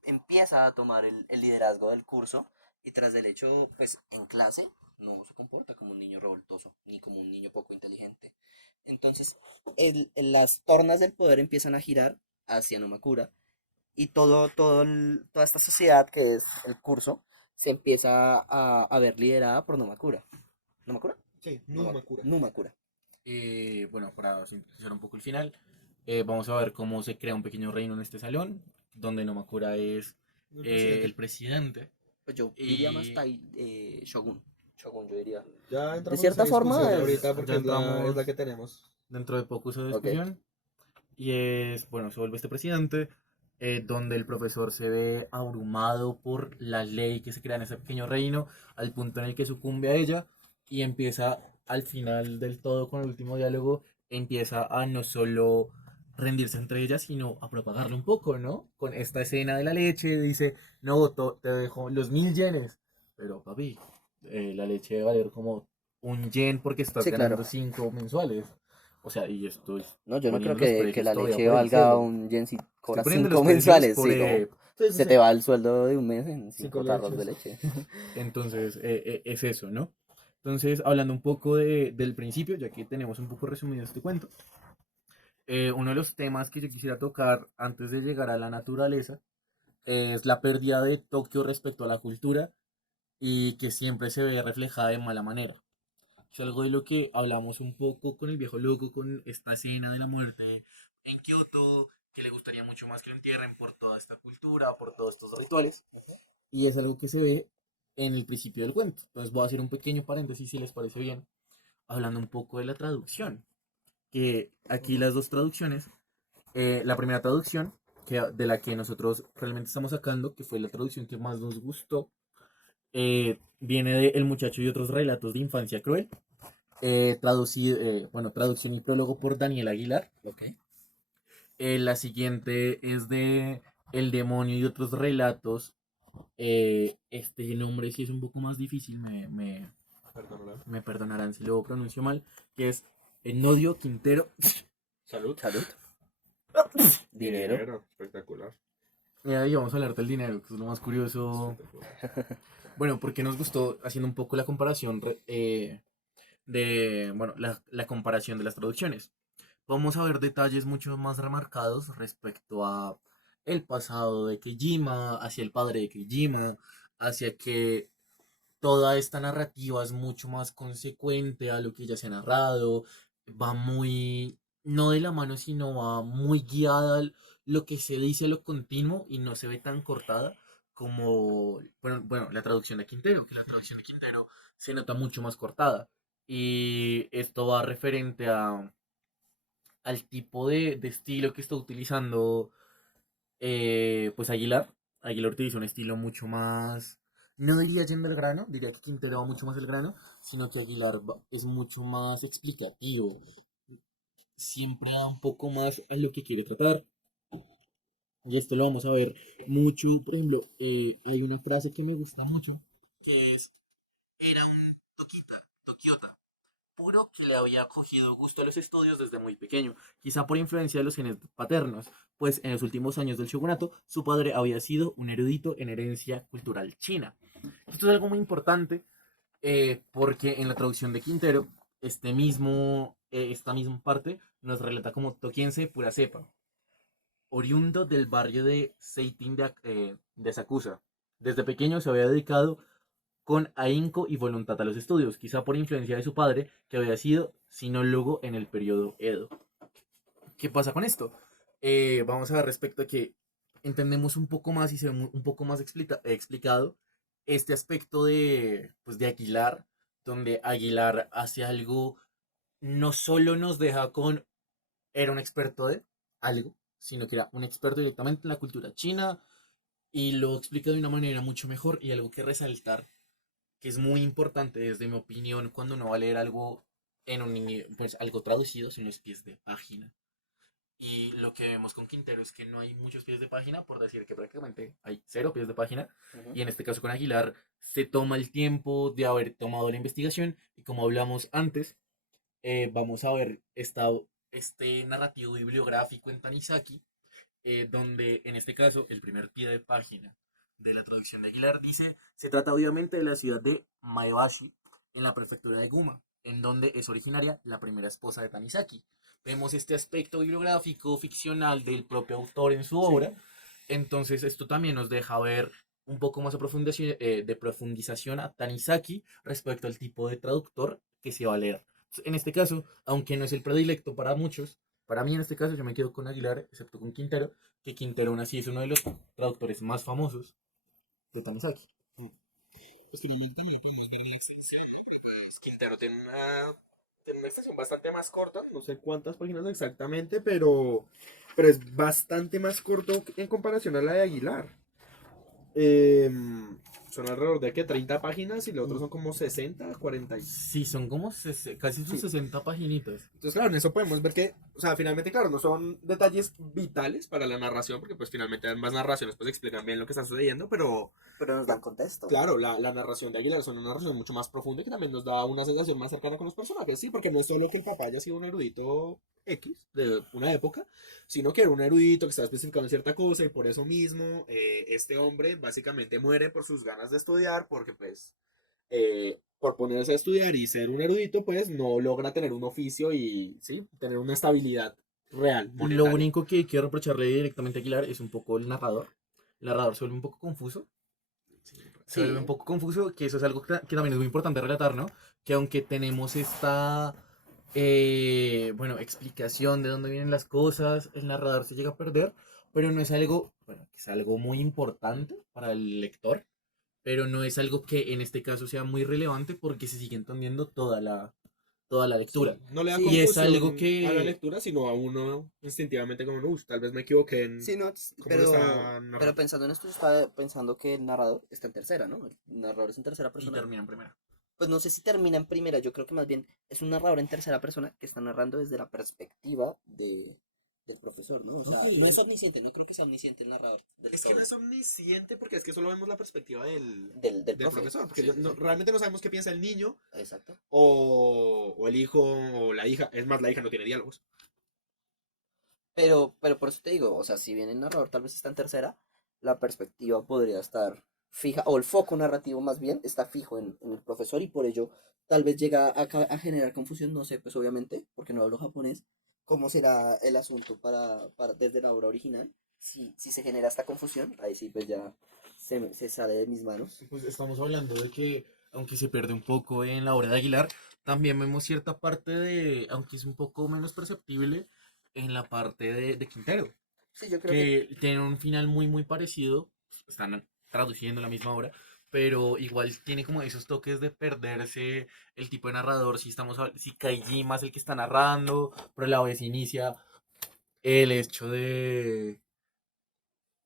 empieza a tomar el liderazgo del curso y tras del hecho, pues en clase no se comporta como un niño revoltoso ni como un niño poco inteligente. Entonces, las tornas del poder empiezan a girar hacia Nomakura y toda esta sociedad que es el curso se empieza a ver liderada por Nomakura. ¿Nomakura? Sí, Numakura. Numakura. bueno, para sintetizar un poco el final, vamos a ver cómo se crea un pequeño reino en este salón, donde Nomakura es El presidente. el presidente. Pues yo diría más Y Shogun. Shogun, yo diría. Ya De entramos en esa cierta forma, discusión es... ahorita ya porque es la entramos que tenemos. dentro de poco esa Ok. discusión. Y es, bueno, se vuelve este presidente, donde el profesor se ve abrumado por la ley que se crea en ese pequeño reino, al punto en el que sucumbe a ella y empieza al final del todo con el último diálogo, empieza a no solo rendirse entre ellas, sino a propagarle un poco, ¿no? Con esta escena de la leche, dice, no, te dejo los 1000 yenes, pero papi, la leche debe valer como 1 yen porque estás Sí, claro. ganando 5 mensuales. O sea, y estoy No, yo no creo poniendo los que precios la todavía leche por el valga cielo. un yen si Estoy cobras poniendo los 5 precios mensuales, por... sí, no. Sí, sí, Se sí. te va el sueldo de un mes en Cinco 5 tarros de leches. leche. Entonces, es eso, ¿no? Entonces, hablando un poco del principio, ya que tenemos un poco resumido este cuento, uno de los temas que yo quisiera tocar antes de llegar a la naturaleza es la pérdida de Tokio respecto a la cultura y que siempre se ve reflejada de mala manera. Es algo de lo que hablamos un poco con el viejo loco, con esta escena de la muerte en Kioto, que le gustaría mucho más que lo entierren por toda esta cultura, por todos estos rituales. Y es algo que se ve en el principio del cuento. Entonces voy a hacer un pequeño paréntesis si les parece bien, hablando un poco de la traducción. Que aquí Ujú. las dos traducciones, la primera traducción, de la que nosotros realmente estamos sacando, que fue la traducción que más nos gustó, viene de El muchacho y otros relatos de infancia cruel, traducido, bueno, traducción y prólogo por Daniel Aguilar. Ok. La siguiente es de El demonio y otros relatos. Este nombre sí es un poco más difícil, Perdónala. me perdonarán si lo pronuncio mal, que es Enodio Quintero. Salud. Salud. Dinero. Dinero, espectacular. Y vamos a hablar del dinero, que es lo más curioso. Espectacular. Bueno, porque nos gustó haciendo un poco la comparación de, bueno, la comparación de las traducciones. Vamos a ver detalles mucho más remarcados respecto a el pasado de Kejima, hacia el padre de Kejima, hacia que toda esta narrativa es mucho más consecuente a lo que ya se ha narrado, va muy, no de la mano, sino va muy guiada lo que se dice a lo continuo y no se ve tan cortada como, bueno, la traducción de Quintero, que la traducción de Quintero se nota mucho más cortada. Y esto va referente al tipo de estilo que está utilizando pues Aguilar. Aguilar utiliza un estilo mucho más, no diría yendo al grano, diría que Quintero va mucho más el grano, sino que Aguilar es mucho más explicativo, siempre da un poco más a lo que quiere tratar. Y esto lo vamos a ver mucho, por ejemplo, hay una frase que me gusta mucho, que es, era un toquiota, puro que le había cogido gusto a los estudios desde muy pequeño, quizá por influencia de los genes paternos, pues en los últimos años del shogunato su padre había sido un erudito en herencia cultural china. Esto es algo muy importante porque en la traducción de Quintero, esta misma parte nos relata como toquiense pura cepa, oriundo del barrio de Seitin de Sakusa. Desde pequeño se había dedicado con ahínco y voluntad a los estudios, quizá por influencia de su padre, que había sido sinólogo en el periodo Edo. ¿Qué pasa con esto? Vamos a ver respecto a que entendemos un poco más y se ve un poco más explicado este aspecto pues, de Aguilar, donde Aguilar hace algo, no solo nos deja con, era un experto de algo, sino que era un experto directamente en la cultura china y lo explica de una manera mucho mejor y algo que resaltar que es muy importante desde mi opinión cuando uno va a leer algo pues algo traducido sin los pies de página. Y lo que vemos con Quintero es que no hay muchos pies de página, por decir que prácticamente hay cero pies de página. Ujú. Y en este caso con Aguilar se toma el tiempo de haber tomado la investigación. Y como hablamos antes, vamos a ver este narrativo bibliográfico en Tanizaki, donde en este caso el primer pie de página de la traducción de Aguilar dice, se trata obviamente de la ciudad de Maebashi, en la prefectura de Guma, en donde es originaria la primera esposa de Tanizaki. Vemos este aspecto bibliográfico, ficcional del propio autor en su Sí. obra, entonces esto también nos deja ver un poco más de profundización a Tanizaki respecto al tipo de traductor que se va a leer. En este caso, aunque no es el predilecto para muchos, para mí en este caso yo me quedo con Aguilar, excepto con Quintero, que Quintero aún así es uno de los traductores más famosos de Tanizaki. Mm. Es que realmente no podemos ver la extensión. Quintero tiene una extensión bastante más corta. No sé cuántas páginas exactamente, pero es bastante más corto en comparación a la de Aguilar. Son alrededor de que 30 páginas y los otros son como 60, 40. Sí, son como casi sus Sí. 60 paginitas. Entonces, claro, en eso podemos ver que, o sea, finalmente, claro, no son detalles vitales para la narración, porque pues finalmente ambas narraciones pues explican bien lo que está sucediendo, Pero nos dan contexto. claro, la narración de Aguilar es una narración mucho más profunda y que también nos da una sensación más cercana con los personajes, sí, porque no es solo que el papá haya sido un erudito X de una época, sino que era un erudito que estaba especificado en cierta cosa y por eso mismo este hombre básicamente muere por sus ganas de estudiar, porque pues por ponerse a estudiar y ser un erudito, pues no logra tener un oficio y, sí, tener una estabilidad real, Lo monetaria. único que quiero reprocharle directamente a Aguilar es un poco el narrador. el narrador se vuelve un poco confuso. Se vuelve un Sí, poco confuso, que eso es algo que también es muy importante relatar, ¿no? Que aunque tenemos esta, bueno, explicación de dónde vienen las cosas, el narrador se llega a perder, pero no es algo, bueno, es algo muy importante para el lector, pero no es algo que en este caso sea muy relevante porque se sigue entendiendo toda la lectura. Sí, no le da sí, Y es algo confusión a la que... lectura, sino a uno instintivamente como, tal vez me equivoqué sí, en no, cómo lo está pero narrando. pensando en esto, yo estaba pensando que el narrador está en tercera, ¿no? El narrador es en tercera Y persona. termina en primera. Pues no sé si termina en primera, yo creo que más bien es un narrador en tercera persona que está narrando desde la perspectiva del profesor, ¿no? O Ok. sea, no es omnisciente, no creo que sea omnisciente el narrador del Es que no todo, es omnisciente porque es que solo vemos la perspectiva del del profe. profesor, porque Sí, sí, sí. realmente no sabemos qué piensa el niño Exacto. o el hijo o la hija. Es más, la hija no tiene diálogos. Pero por eso te digo, o sea, si bien el narrador tal vez está en tercera, la perspectiva podría estar fija, o el foco narrativo más bien está fijo en el profesor y por ello tal vez llega a generar confusión, no sé, pues obviamente, porque no hablo japonés, cómo será el asunto desde la obra original. Si se genera esta confusión, ahí sí pues ya se sale de mis manos. Pues estamos hablando de que, aunque se pierde un poco en la obra de Aguilar, también vemos cierta parte de, aunque es un poco menos perceptible, en la parte de Quintero, Sí, yo creo que que tiene un final muy, muy parecido, están traduciendo la misma obra, pero igual tiene como esos toques de perderse el tipo de narrador, si Kaijima es el que está narrando, pero a la vez inicia el hecho de,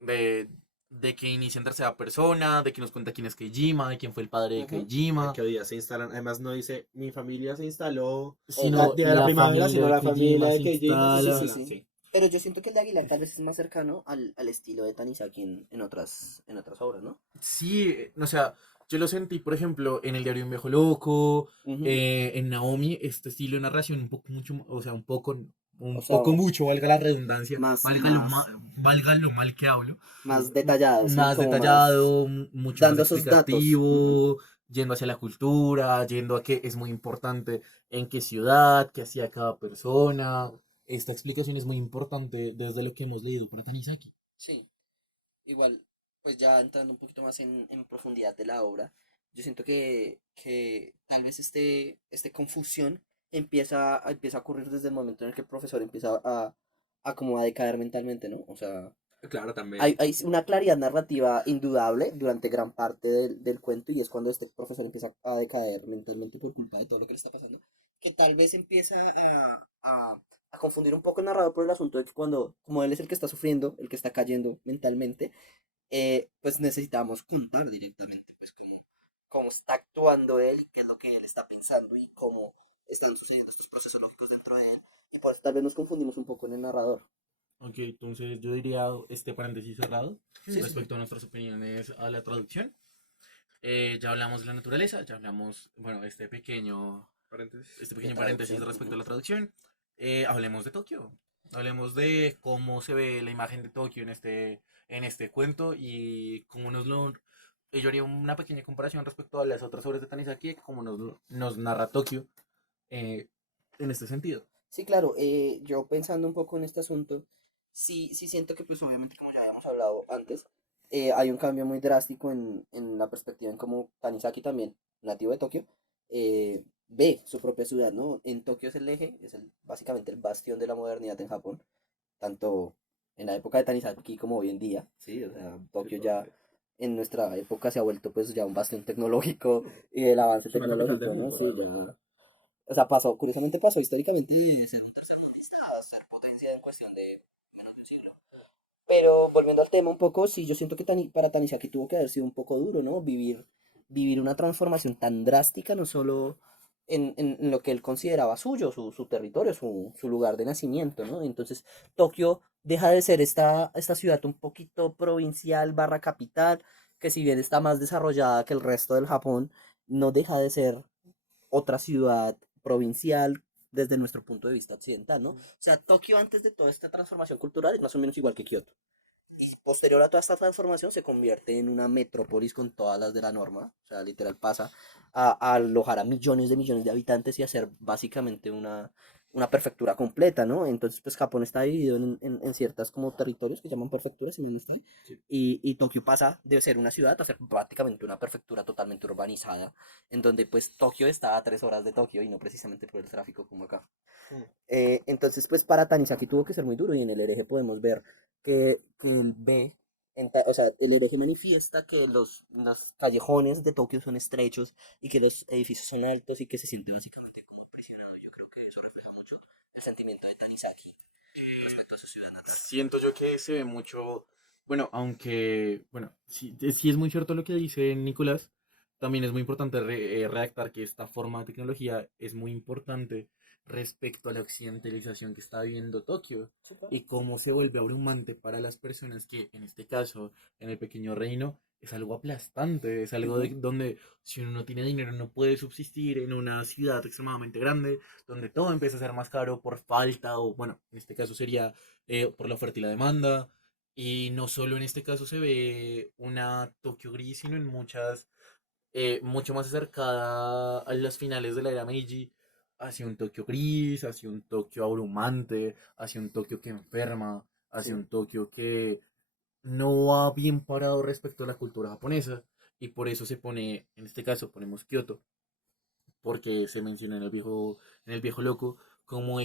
de que inicia en tercera persona, de que nos cuenta quién es Keijima, de quién fue el padre de ujú, Ay, Keijima, que hoy día se instalan. Además, no dice mi familia se instaló o, sino día de la la primavera, familia sino de la familia Keijima de se Keijima se sí, sí, instala. instala. sí. Sí. Pero yo siento que el de Aguilar tal vez es más cercano al estilo de Tanizaki en otras obras, ¿no? Sí, o sea, yo lo sentí, por ejemplo, en El diario de un viejo loco, Ujú. en Naomi, este estilo de narración un poco mucho, o sea, O un sea, poco mucho, valga la redundancia, más, valga lo, más, valga lo mal que hablo, más detallado, ¿sí? más Como más detallado, mucho más dando esos datos. Ujú. explicativo, yendo hacia la cultura, yendo a que es muy importante en qué ciudad, qué hacía cada persona. Esta explicación es muy importante desde lo que hemos leído para Tanizaki. Sí, igual, pues ya entrando un poquito más en profundidad de la obra, yo siento que tal vez este confusión empieza a ocurrir desde el momento en el que el profesor empieza a como a decaer mentalmente, ¿no? O sea, Claro, también. hay una claridad narrativa indudable durante gran parte del cuento y es cuando este profesor empieza a decaer mentalmente por culpa de todo lo que le está pasando, que tal vez empieza a confundir un poco el narrador por el asunto de que cuando, como él es el que está sufriendo, el que está cayendo mentalmente, pues necesitamos contar directamente pues cómo está actuando él y qué es lo que él está pensando y cómo están sucediendo estos procesos lógicos dentro de él y por eso tal vez nos confundimos un poco en el narrador. Ok, entonces yo diría este paréntesis cerrado Sí, sí, sí. respecto a nuestras opiniones a la traducción. Ya hablamos de la naturaleza, ya hablamos, bueno, Paréntesis. este De pequeño paréntesis traducción. respecto a Ujú. la traducción. Hablemos de Tokio. Hablemos de cómo se ve la imagen de Tokio en este cuento y cómo yo haría una pequeña comparación respecto a las otras obras de Tanizaki, cómo nos narra Tokio eh, en este sentido. Sí, claro, yo pensando un poco en este asunto, sí, sí siento que pues obviamente como ya habíamos hablado antes, hay un cambio muy drástico en la perspectiva en cómo Tanizaki también, nativo de Tokio, ve su propia ciudad, ¿no? En Tokio es el eje, básicamente el bastión de la modernidad en Japón, tanto en la época de Tanizaki como hoy en día, ¿sí? O sea, Sí, Tokio ya todavía. en nuestra época se ha vuelto pues ya un bastión tecnológico y del avance Es una capital del tecnológico, ¿no? mundo, Sí, además. ya o sea, curiosamente pasó históricamente de ser un tercermundista a ser potencia en cuestión de menos de un siglo. Pero volviendo al tema un poco, sí, yo siento que para Tanizaki tuvo que haber sido un poco duro, ¿no? Vivir una transformación tan drástica, no solo en lo que él consideraba suyo, su territorio, su lugar de nacimiento, ¿no? Entonces, Tokio deja de ser esta ciudad un poquito provincial barra capital, que si bien está más desarrollada que el resto del Japón, no deja de ser otra ciudad provincial desde nuestro punto de vista occidental, ¿no? O sea, Tokio antes de toda esta transformación cultural es más o menos igual que Kioto. Y posterior a toda esta transformación se convierte en una metrópolis con todas las de la norma. O sea, literal pasa a alojar a millones de habitantes y a ser básicamente una prefectura completa, ¿no? Entonces, pues Japón está dividido en ciertas como territorios que llaman prefecturas, si mal no estoy, Sí. y Tokio pasa de ser una ciudad a ser prácticamente una prefectura totalmente urbanizada, en donde pues Tokio está a 3 horas de Tokio y no precisamente por el tráfico como acá. Mm. Entonces, pues para Tanizaki tuvo que ser muy duro y en el hereje podemos ver que él ve, o sea, el hereje manifiesta que los callejones de Tokio son estrechos y que los edificios son altos y que se siente básicamente como presionado. Yo creo que eso refleja mucho el sentimiento de Tanizaki respecto a su ciudad natal. Siento yo que se ve mucho, bueno, aunque, bueno, sí, sí es muy cierto lo que dice Nicolás, también es muy importante redactar que esta forma de tecnología es muy importante respecto a la occidentalización que está viviendo Tokio y cómo se vuelve abrumante para las personas que, en este caso, en el pequeño reino, es algo aplastante, es algo de Ujú. donde si uno no tiene dinero no puede subsistir en una ciudad extremadamente grande, donde todo empieza a ser más caro por falta o, bueno, en este caso sería por la oferta y la demanda. Y no solo en este caso se ve una Tokio gris, sino en muchas, mucho más acercada a las finales de la era Meiji, hacia un Tokio gris, hacia un Tokio abrumante, hacia un Tokio que enferma, hacia Sí, un Tokio que no va bien parado respecto a la cultura japonesa. Y por eso se pone, en este caso ponemos Kioto, porque se menciona en el viejo loco como,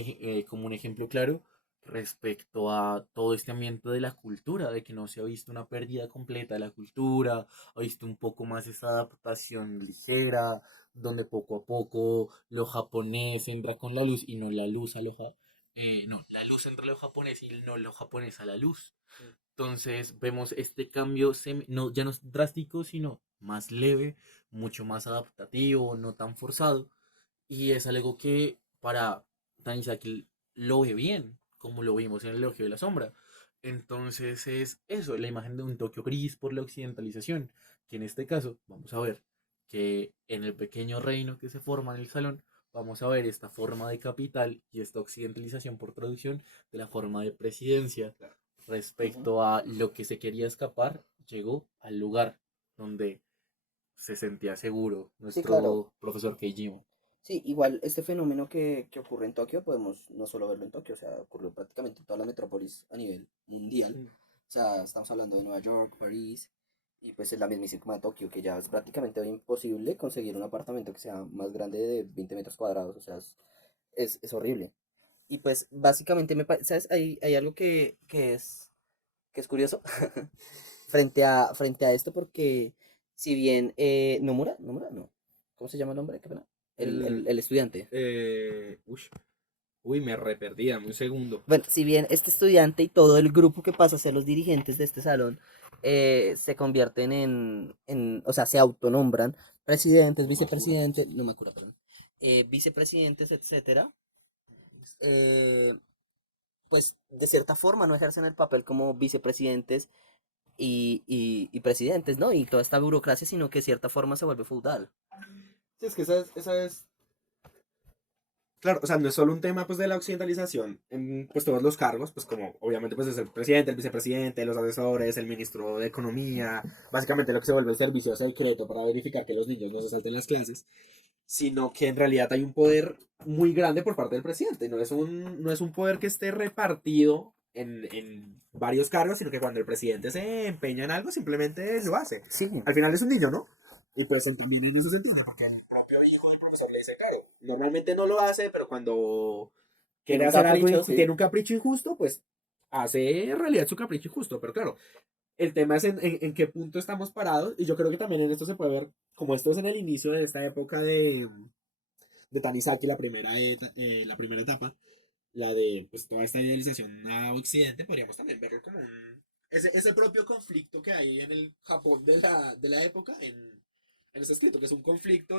como un ejemplo claro respecto a todo este ambiente de la cultura, de que no se ha visto una pérdida completa de la cultura, ha visto un poco más esa adaptación ligera, donde poco a poco lo japonés entra con la luz y no la luz a no, la luz entra a lo japonés y no lo japonés a la luz. Mm. Entonces vemos este cambio, no, ya no es drástico, sino más leve, mucho más adaptativo, no tan forzado. Y es algo que para Tanizaki lo ve bien, como lo vimos en el elogio de la sombra. Entonces es eso, la imagen de un Tokio gris por la occidentalización, que en este caso vamos a ver que en el pequeño reino que se forma en el salón, vamos a ver esta forma de capital y esta occidentalización por traducción de la forma de presidencia Claro. ujú. respecto a lo que se quería escapar, llegó al lugar donde se sentía seguro Sí, claro. nuestro profesor Keijima. Sí, igual este fenómeno que ocurre en Tokio, podemos no solo verlo en Tokio, o sea, ocurrió prácticamente en toda la metrópolis a nivel mundial. Mm. O sea, estamos hablando de Nueva York, París, y pues es la mismísima Tokio, que ya es prácticamente imposible conseguir un apartamento que sea más grande de 20 metros cuadrados, o sea, es horrible. Y pues básicamente, ¿sabes? Hay algo que es curioso frente a esto, porque si bien Nomura, no, ¿cómo se llama el hombre? Qué pena. El, el, El, el estudiante. uy, me reperdí, dame un segundo. Bueno, si bien este estudiante y todo el grupo que pasa a ser los dirigentes de este salón se convierten o sea, se autonombran presidentes, vicepresidentes, no me acuerdo, perdón, vicepresidentes, etcétera, eh, pues de cierta forma no ejercen el papel como vicepresidentes y presidentes, ¿no? Y toda esta burocracia, sino que de cierta forma se vuelve feudal. Sí, es que esa es. Claro, o sea, no es solo un tema pues de la occidentalización en pues todos los cargos, pues como obviamente pues es el presidente, el vicepresidente, los asesores, el ministro de economía, básicamente lo que se vuelve el servicio secreto para verificar que los niños no se salten las clases, sino que en realidad hay un poder muy grande por parte del presidente, no es un poder que esté repartido en varios cargos, sino que cuando el presidente se empeña en algo simplemente lo hace. Sí, Al final es un niño, ¿no? Y pues también en eso se entiende, porque el propio hijo del profesor le dice, claro, normalmente no lo hace, pero cuando tiene quiere un hacer algo, capricho, sí. tiene un capricho injusto, pues hace en realidad su capricho injusto. Pero claro, el tema es en qué punto estamos parados, y yo creo que también en esto se puede ver, como esto es en el inicio de esta época de Tanizaki, la primera etapa, la de pues toda esta idealización a Occidente, podríamos también verlo como ese propio conflicto que hay en el Japón de la época en este escrito, que es un conflicto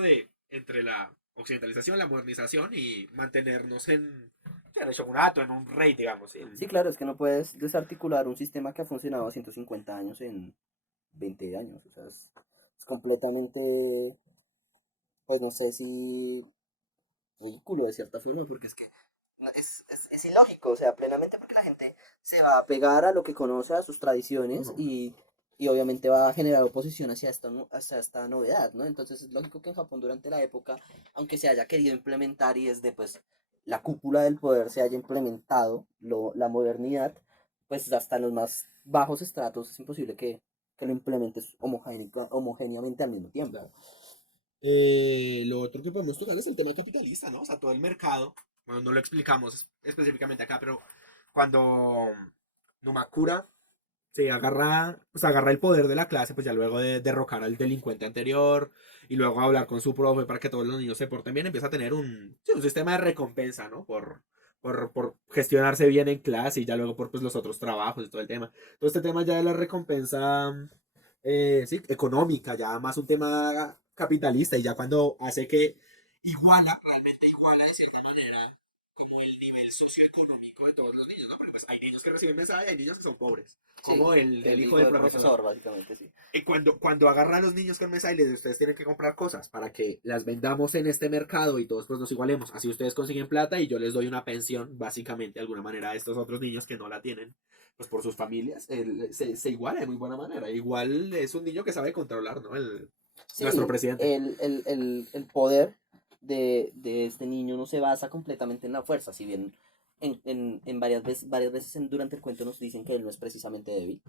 entre la occidentalización, la modernización y mantenernos en el shogunato, en un rey, digamos. ¿Sí? Sí, claro, es que no puedes desarticular un sistema que ha funcionado 150 años en 20 años. O sea, es completamente, pues no sé si ridículo de cierta forma, porque es que es ilógico, o sea, plenamente porque la gente se va a pegar a lo que conoce, a sus tradiciones Ujú. y obviamente va a generar oposición hacia esta novedad, ¿no? Entonces es lógico que en Japón durante la época, aunque se haya querido implementar y desde pues la cúpula del poder se haya implementado la modernidad, pues hasta en los más bajos estratos es imposible que lo implementes homogéneamente al mismo tiempo. Claro. Lo otro que podemos tocar es el tema capitalista, ¿no? O sea, todo el mercado. Bueno, no lo explicamos específicamente acá, pero cuando Numakura se agarra, o sea, agarra el poder de la clase, pues ya luego de derrocar al delincuente anterior y luego hablar con su profe para que todos los niños se porten bien, empieza a tener sí, un sistema de recompensa, ¿no? Por gestionarse bien en clase y ya luego por pues, los otros trabajos y todo el tema. Todo este tema ya de la recompensa, sí, económica, ya más un tema capitalista y ya cuando hace que realmente iguala de cierta manera como el nivel socioeconómico de todos los niños, ¿no? Porque pues hay niños que reciben mensaje y hay niños que son pobres, Sí, como el el hijo hijo del del profesor. profesor, básicamente, sí. Y cuando agarra a los niños con mensaje y les dice, ustedes tienen que comprar cosas para que las vendamos en este mercado y todos pues nos igualemos, así ustedes consiguen plata y yo les doy una pensión, básicamente, de alguna manera, a estos otros niños que no la tienen, pues por sus familias, se iguala de muy buena manera. Igual es un niño que sabe controlar, ¿no? Nuestro Sí, presidente. el poder de este niño no se basa completamente en la fuerza, si bien en varias veces durante el cuento nos dicen que él no es precisamente débil,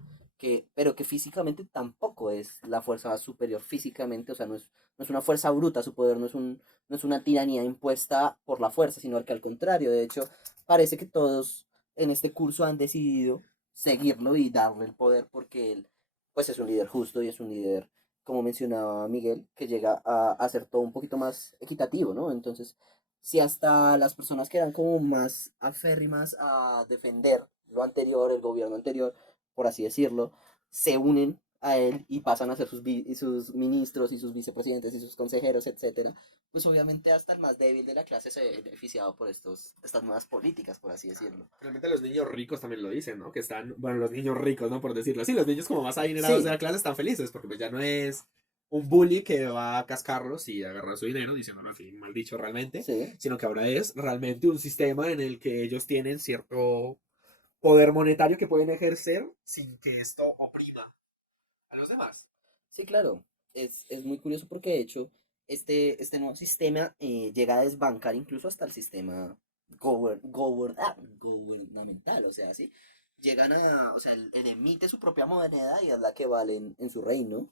pero que físicamente tampoco es la fuerza superior físicamente, o sea, no es una fuerza bruta, su poder no es una tiranía impuesta por la fuerza, sino que al contrario, de hecho, parece que todos en este curso han decidido seguirlo y darle el poder porque él, pues es un líder justo y es un líder como mencionaba Miguel, que llega a hacer todo un poquito más equitativo, ¿no? Entonces, si hasta las personas que eran como más aférrimas a defender lo anterior, el gobierno anterior, por así decirlo, se unen a él y pasan a ser sus ministros y sus vicepresidentes y sus consejeros, etcétera, pues obviamente hasta el más débil de la clase se ve beneficiado por estas nuevas políticas, por así decirlo. Realmente los niños ricos también lo dicen, ¿no? Que están, bueno, los niños ricos, ¿no? Por decirlo así, los niños como más adinerados de Sí, la clase están felices porque pues ya no es un bully que va a cascarlos y agarrar su dinero, diciéndolo así, mal dicho realmente, sí. sino que ahora es realmente un sistema en el que ellos tienen cierto poder monetario que pueden ejercer sin que esto oprima a los demás. Sí, claro. Es muy curioso porque de hecho este nuevo sistema llega a desbancar incluso hasta el sistema gubernamental, o sea, ¿sí? O sea, él emite su propia moneda y es la que vale en su reino.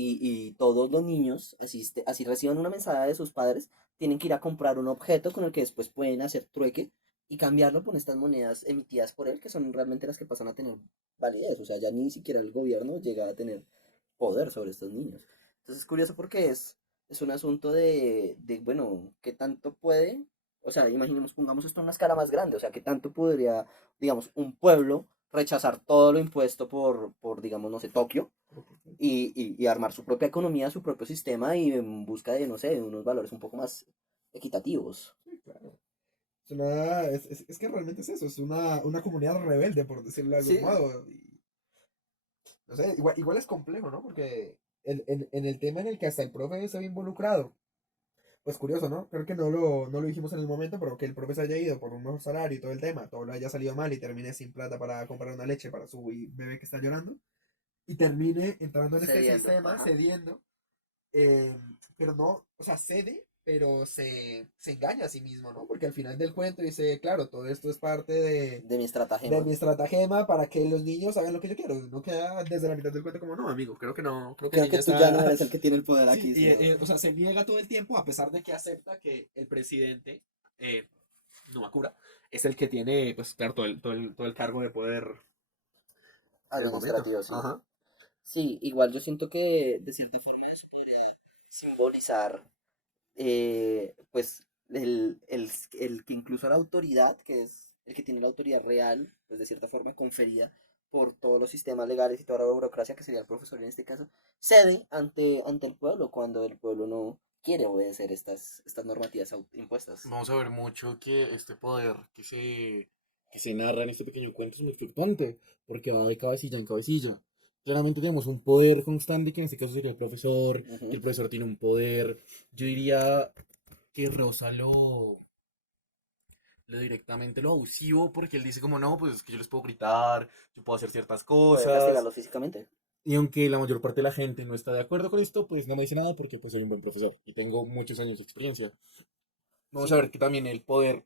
Y todos los niños, así reciban una mesada de sus padres, tienen que ir a comprar un objeto con el que después pueden hacer trueque y cambiarlo por estas monedas emitidas por él, que son realmente las que pasan a tener validez. O sea, ya ni siquiera el gobierno llega a tener poder sobre estos niños. Entonces es curioso porque es un asunto bueno, ¿qué tanto puede? O sea, imaginemos, pongamos esto en una escala más grande, o sea, ¿qué tanto podría, digamos, un pueblo rechazar todo lo impuesto por digamos, no sé, Tokio y armar su propia economía, su propio sistema y en busca de, no sé, de unos valores un poco más equitativos? Sí, claro. Es que realmente es eso, es una comunidad rebelde, por decirlo de algún Sí, modo. Y, no sé, igual es complejo, ¿no? Porque en el tema en el que hasta el profe se ve involucrado, pues curioso, ¿no? Creo que no lo dijimos en el momento, pero que el profe se haya ido por un mejor salario y todo el tema, todo lo haya salido mal y termine sin plata para comprar una leche para su bebé que está llorando, y termine entrando en este cediendo, sistema, ajá. cediendo, pero no, o sea, cede, pero se engaña a sí mismo, ¿no? Porque al final del cuento dice, claro, todo esto es parte De mi de estratagema. mi estratagema para que los niños hagan lo que yo quiero. No queda desde la mitad del cuento como, no, amigo, creo que no, creo que el Creo niño que tú ya no está... eres el que tiene el poder Sí, aquí, y, sino... o sea, se niega todo el tiempo a pesar de que acepta que el presidente, Numakura, es el que tiene, pues, claro, todo el cargo de poder en el momento. Administrativo, sí. Ajá. Sí, igual yo siento que de cierta forma eso podría simbolizar, pues, el que incluso la autoridad, que es el que tiene la autoridad real, pues de cierta forma conferida por todos los sistemas legales y toda la burocracia, que sería el profesor en este caso, cede ante el pueblo cuando el pueblo no quiere obedecer estas normativas impuestas. Vamos a ver mucho que este poder que se narra en este pequeño cuento es muy fluctuante, porque va de cabecilla en cabecilla. Claramente tenemos un poder constante, que en este caso sería el profesor, que Ujú. el profesor tiene un poder, yo diría que rosa lo directamente lo abusivo, porque él dice como no, pues es que yo les puedo gritar, yo puedo hacer ciertas Puede cosas, castigarlos físicamente. y aunque la mayor parte de la gente no está de acuerdo con esto, pues no me dice nada porque pues soy un buen profesor y tengo muchos años de experiencia. Vamos a Sí, ver que también el poder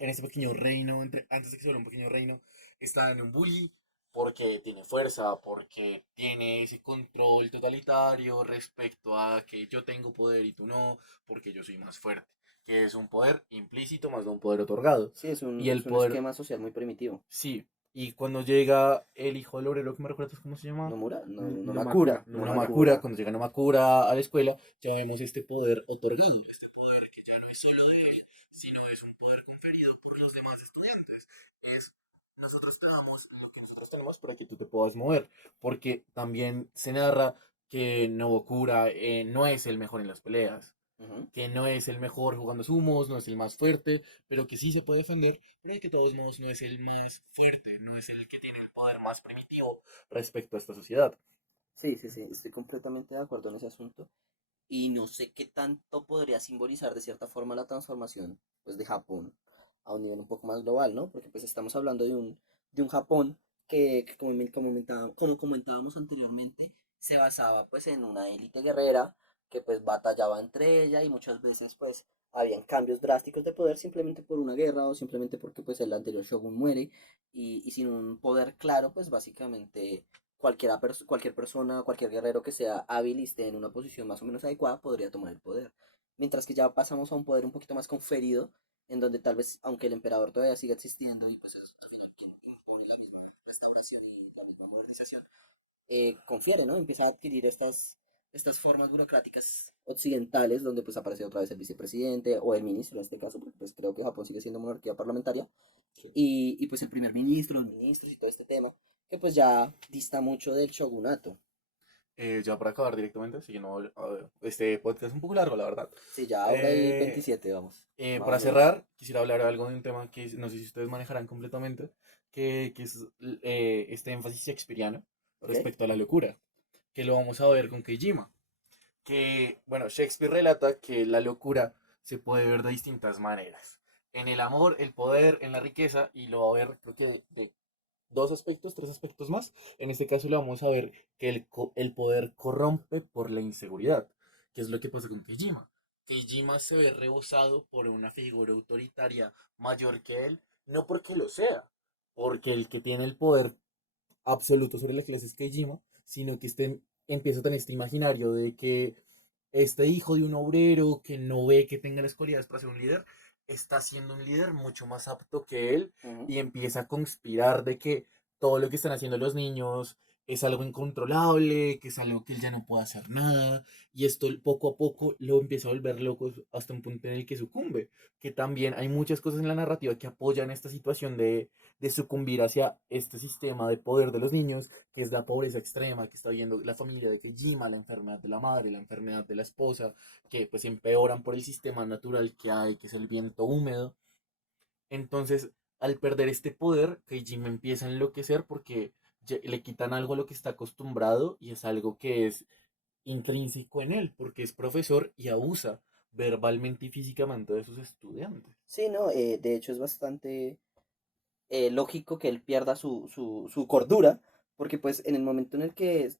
en este pequeño reino, antes de que se vuelva un pequeño reino, está en un bully porque tiene fuerza, porque tiene ese control totalitario respecto a que yo tengo poder y tú no, porque yo soy más fuerte, que es un poder implícito más no un poder otorgado. Sí, Y el es un poder, esquema social muy primitivo. sí, y cuando llega el hijo del obrero, ¿que me recuerdas cómo se llama? ¿Nomura? No, Nomakura, Nomakura. Nomakura, Nomakura. cuando llega Nomakura a la escuela, ya vemos este poder otorgado, este poder que ya no es solo de él, sino es un poder conferido por los demás estudiantes. Es, nosotros te damos lo que nosotros tenemos para que tú te puedas mover, porque también se narra que Nobokura no es el mejor en las peleas, Ujú. que no es el mejor jugando sumos, no es el más fuerte, pero que sí se puede defender, pero que de todos modos no es el más fuerte, no es el que tiene el poder más primitivo respecto a esta sociedad. Sí, sí, sí, estoy completamente de acuerdo en ese asunto. Y no sé qué tanto podría simbolizar de cierta forma la transformación pues, de Japón a un nivel un poco más global, ¿no? Porque pues estamos hablando de un Japón que como comentábamos anteriormente, se basaba pues en una élite guerrera que pues batallaba entre ella y muchas veces pues habían cambios drásticos de poder simplemente por una guerra o simplemente porque pues el anterior shogun muere y sin un poder claro pues básicamente cualquier persona, cualquier guerrero que sea hábil y esté en una posición más o menos adecuada podría tomar el poder. Mientras que ya pasamos a un poder un poquito más conferido, en donde tal vez, aunque el emperador todavía siga existiendo y pues es al final quien impone la misma restauración y la misma modernización, confiere, ¿no? Empieza a adquirir estas formas burocráticas occidentales, donde pues aparece otra vez el vicepresidente o el ministro en este caso, porque pues creo que Japón sigue siendo monarquía parlamentaria, Sí. y pues el primer ministro, los ministros y todo este tema, que pues ya dista mucho del shogunato. Ya para acabar directamente, siguiendo este podcast es un poco largo, la verdad. Sí, ya ahora hay Eh, 27 vamos, más o para menos. cerrar, quisiera hablar algo de un tema que no sé si ustedes manejarán completamente, que es este énfasis shakespeariano ¿Ok? respecto a la locura, que lo vamos a ver con Keijima. Que, bueno, Shakespeare relata que la locura se puede ver de distintas maneras. En el amor, el poder, en la riqueza, y lo va a ver, creo que de dos aspectos, tres aspectos más. En este caso le vamos a ver que el poder corrompe por la inseguridad, que es lo que pasa con Keijima. Keijima se ve rebosado por una figura autoritaria mayor que él, no porque lo sea, porque el que tiene el poder absoluto sobre la clase es Keijima, sino que empieza a tener este imaginario de que este hijo de un obrero que no ve que tenga las cualidades para ser un líder, está siendo un líder mucho más apto que él Ujú. y empieza a conspirar de que todo lo que están haciendo los niños es algo incontrolable, que es algo que él ya no puede hacer nada, y esto poco a poco lo empieza a volver loco hasta un punto en el que sucumbe, que también hay muchas cosas en la narrativa que apoyan esta situación de sucumbir hacia este sistema de poder de los niños, que es la pobreza extrema que está viendo la familia de Kejima, la enfermedad de la madre, la enfermedad de la esposa, que pues empeoran por el sistema natural que hay, que es el viento húmedo. Entonces, al perder este poder, Kejima empieza a enloquecer porque le quitan algo a lo que está acostumbrado y es algo que es intrínseco en él, porque es profesor y abusa verbalmente y físicamente de sus estudiantes. Sí, no, de hecho es bastante lógico que él pierda su cordura, porque pues en el momento en el que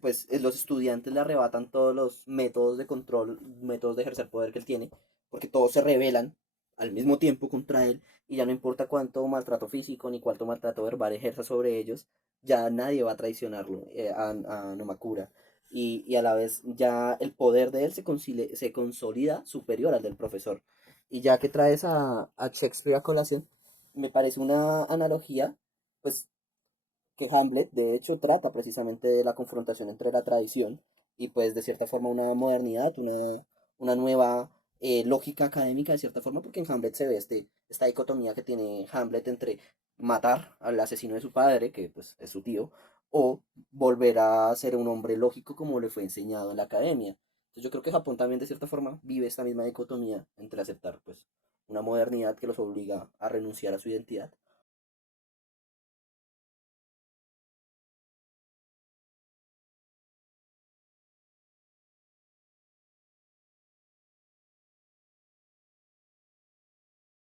pues los estudiantes le arrebatan todos los métodos de control, métodos de ejercer poder que él tiene, porque todos se rebelan al mismo tiempo contra él, y ya no importa cuánto maltrato físico ni cuánto maltrato verbal ejerza sobre ellos, ya nadie va a traicionarlo, a Nomakura. Y a la vez ya el poder de él se consolida superior al del profesor. Y ya que traes a Shakespeare a colación, me parece una analogía, pues que Hamlet de hecho trata precisamente de la confrontación entre la tradición y pues de cierta forma una modernidad, una nueva lógica académica de cierta forma, porque en Hamlet se ve esta dicotomía que tiene Hamlet entre matar al asesino de su padre, que pues es su tío, o volver a ser un hombre lógico como le fue enseñado en la academia. Entonces yo creo que Japón también de cierta forma vive esta misma dicotomía entre aceptar pues una modernidad que los obliga a renunciar a su identidad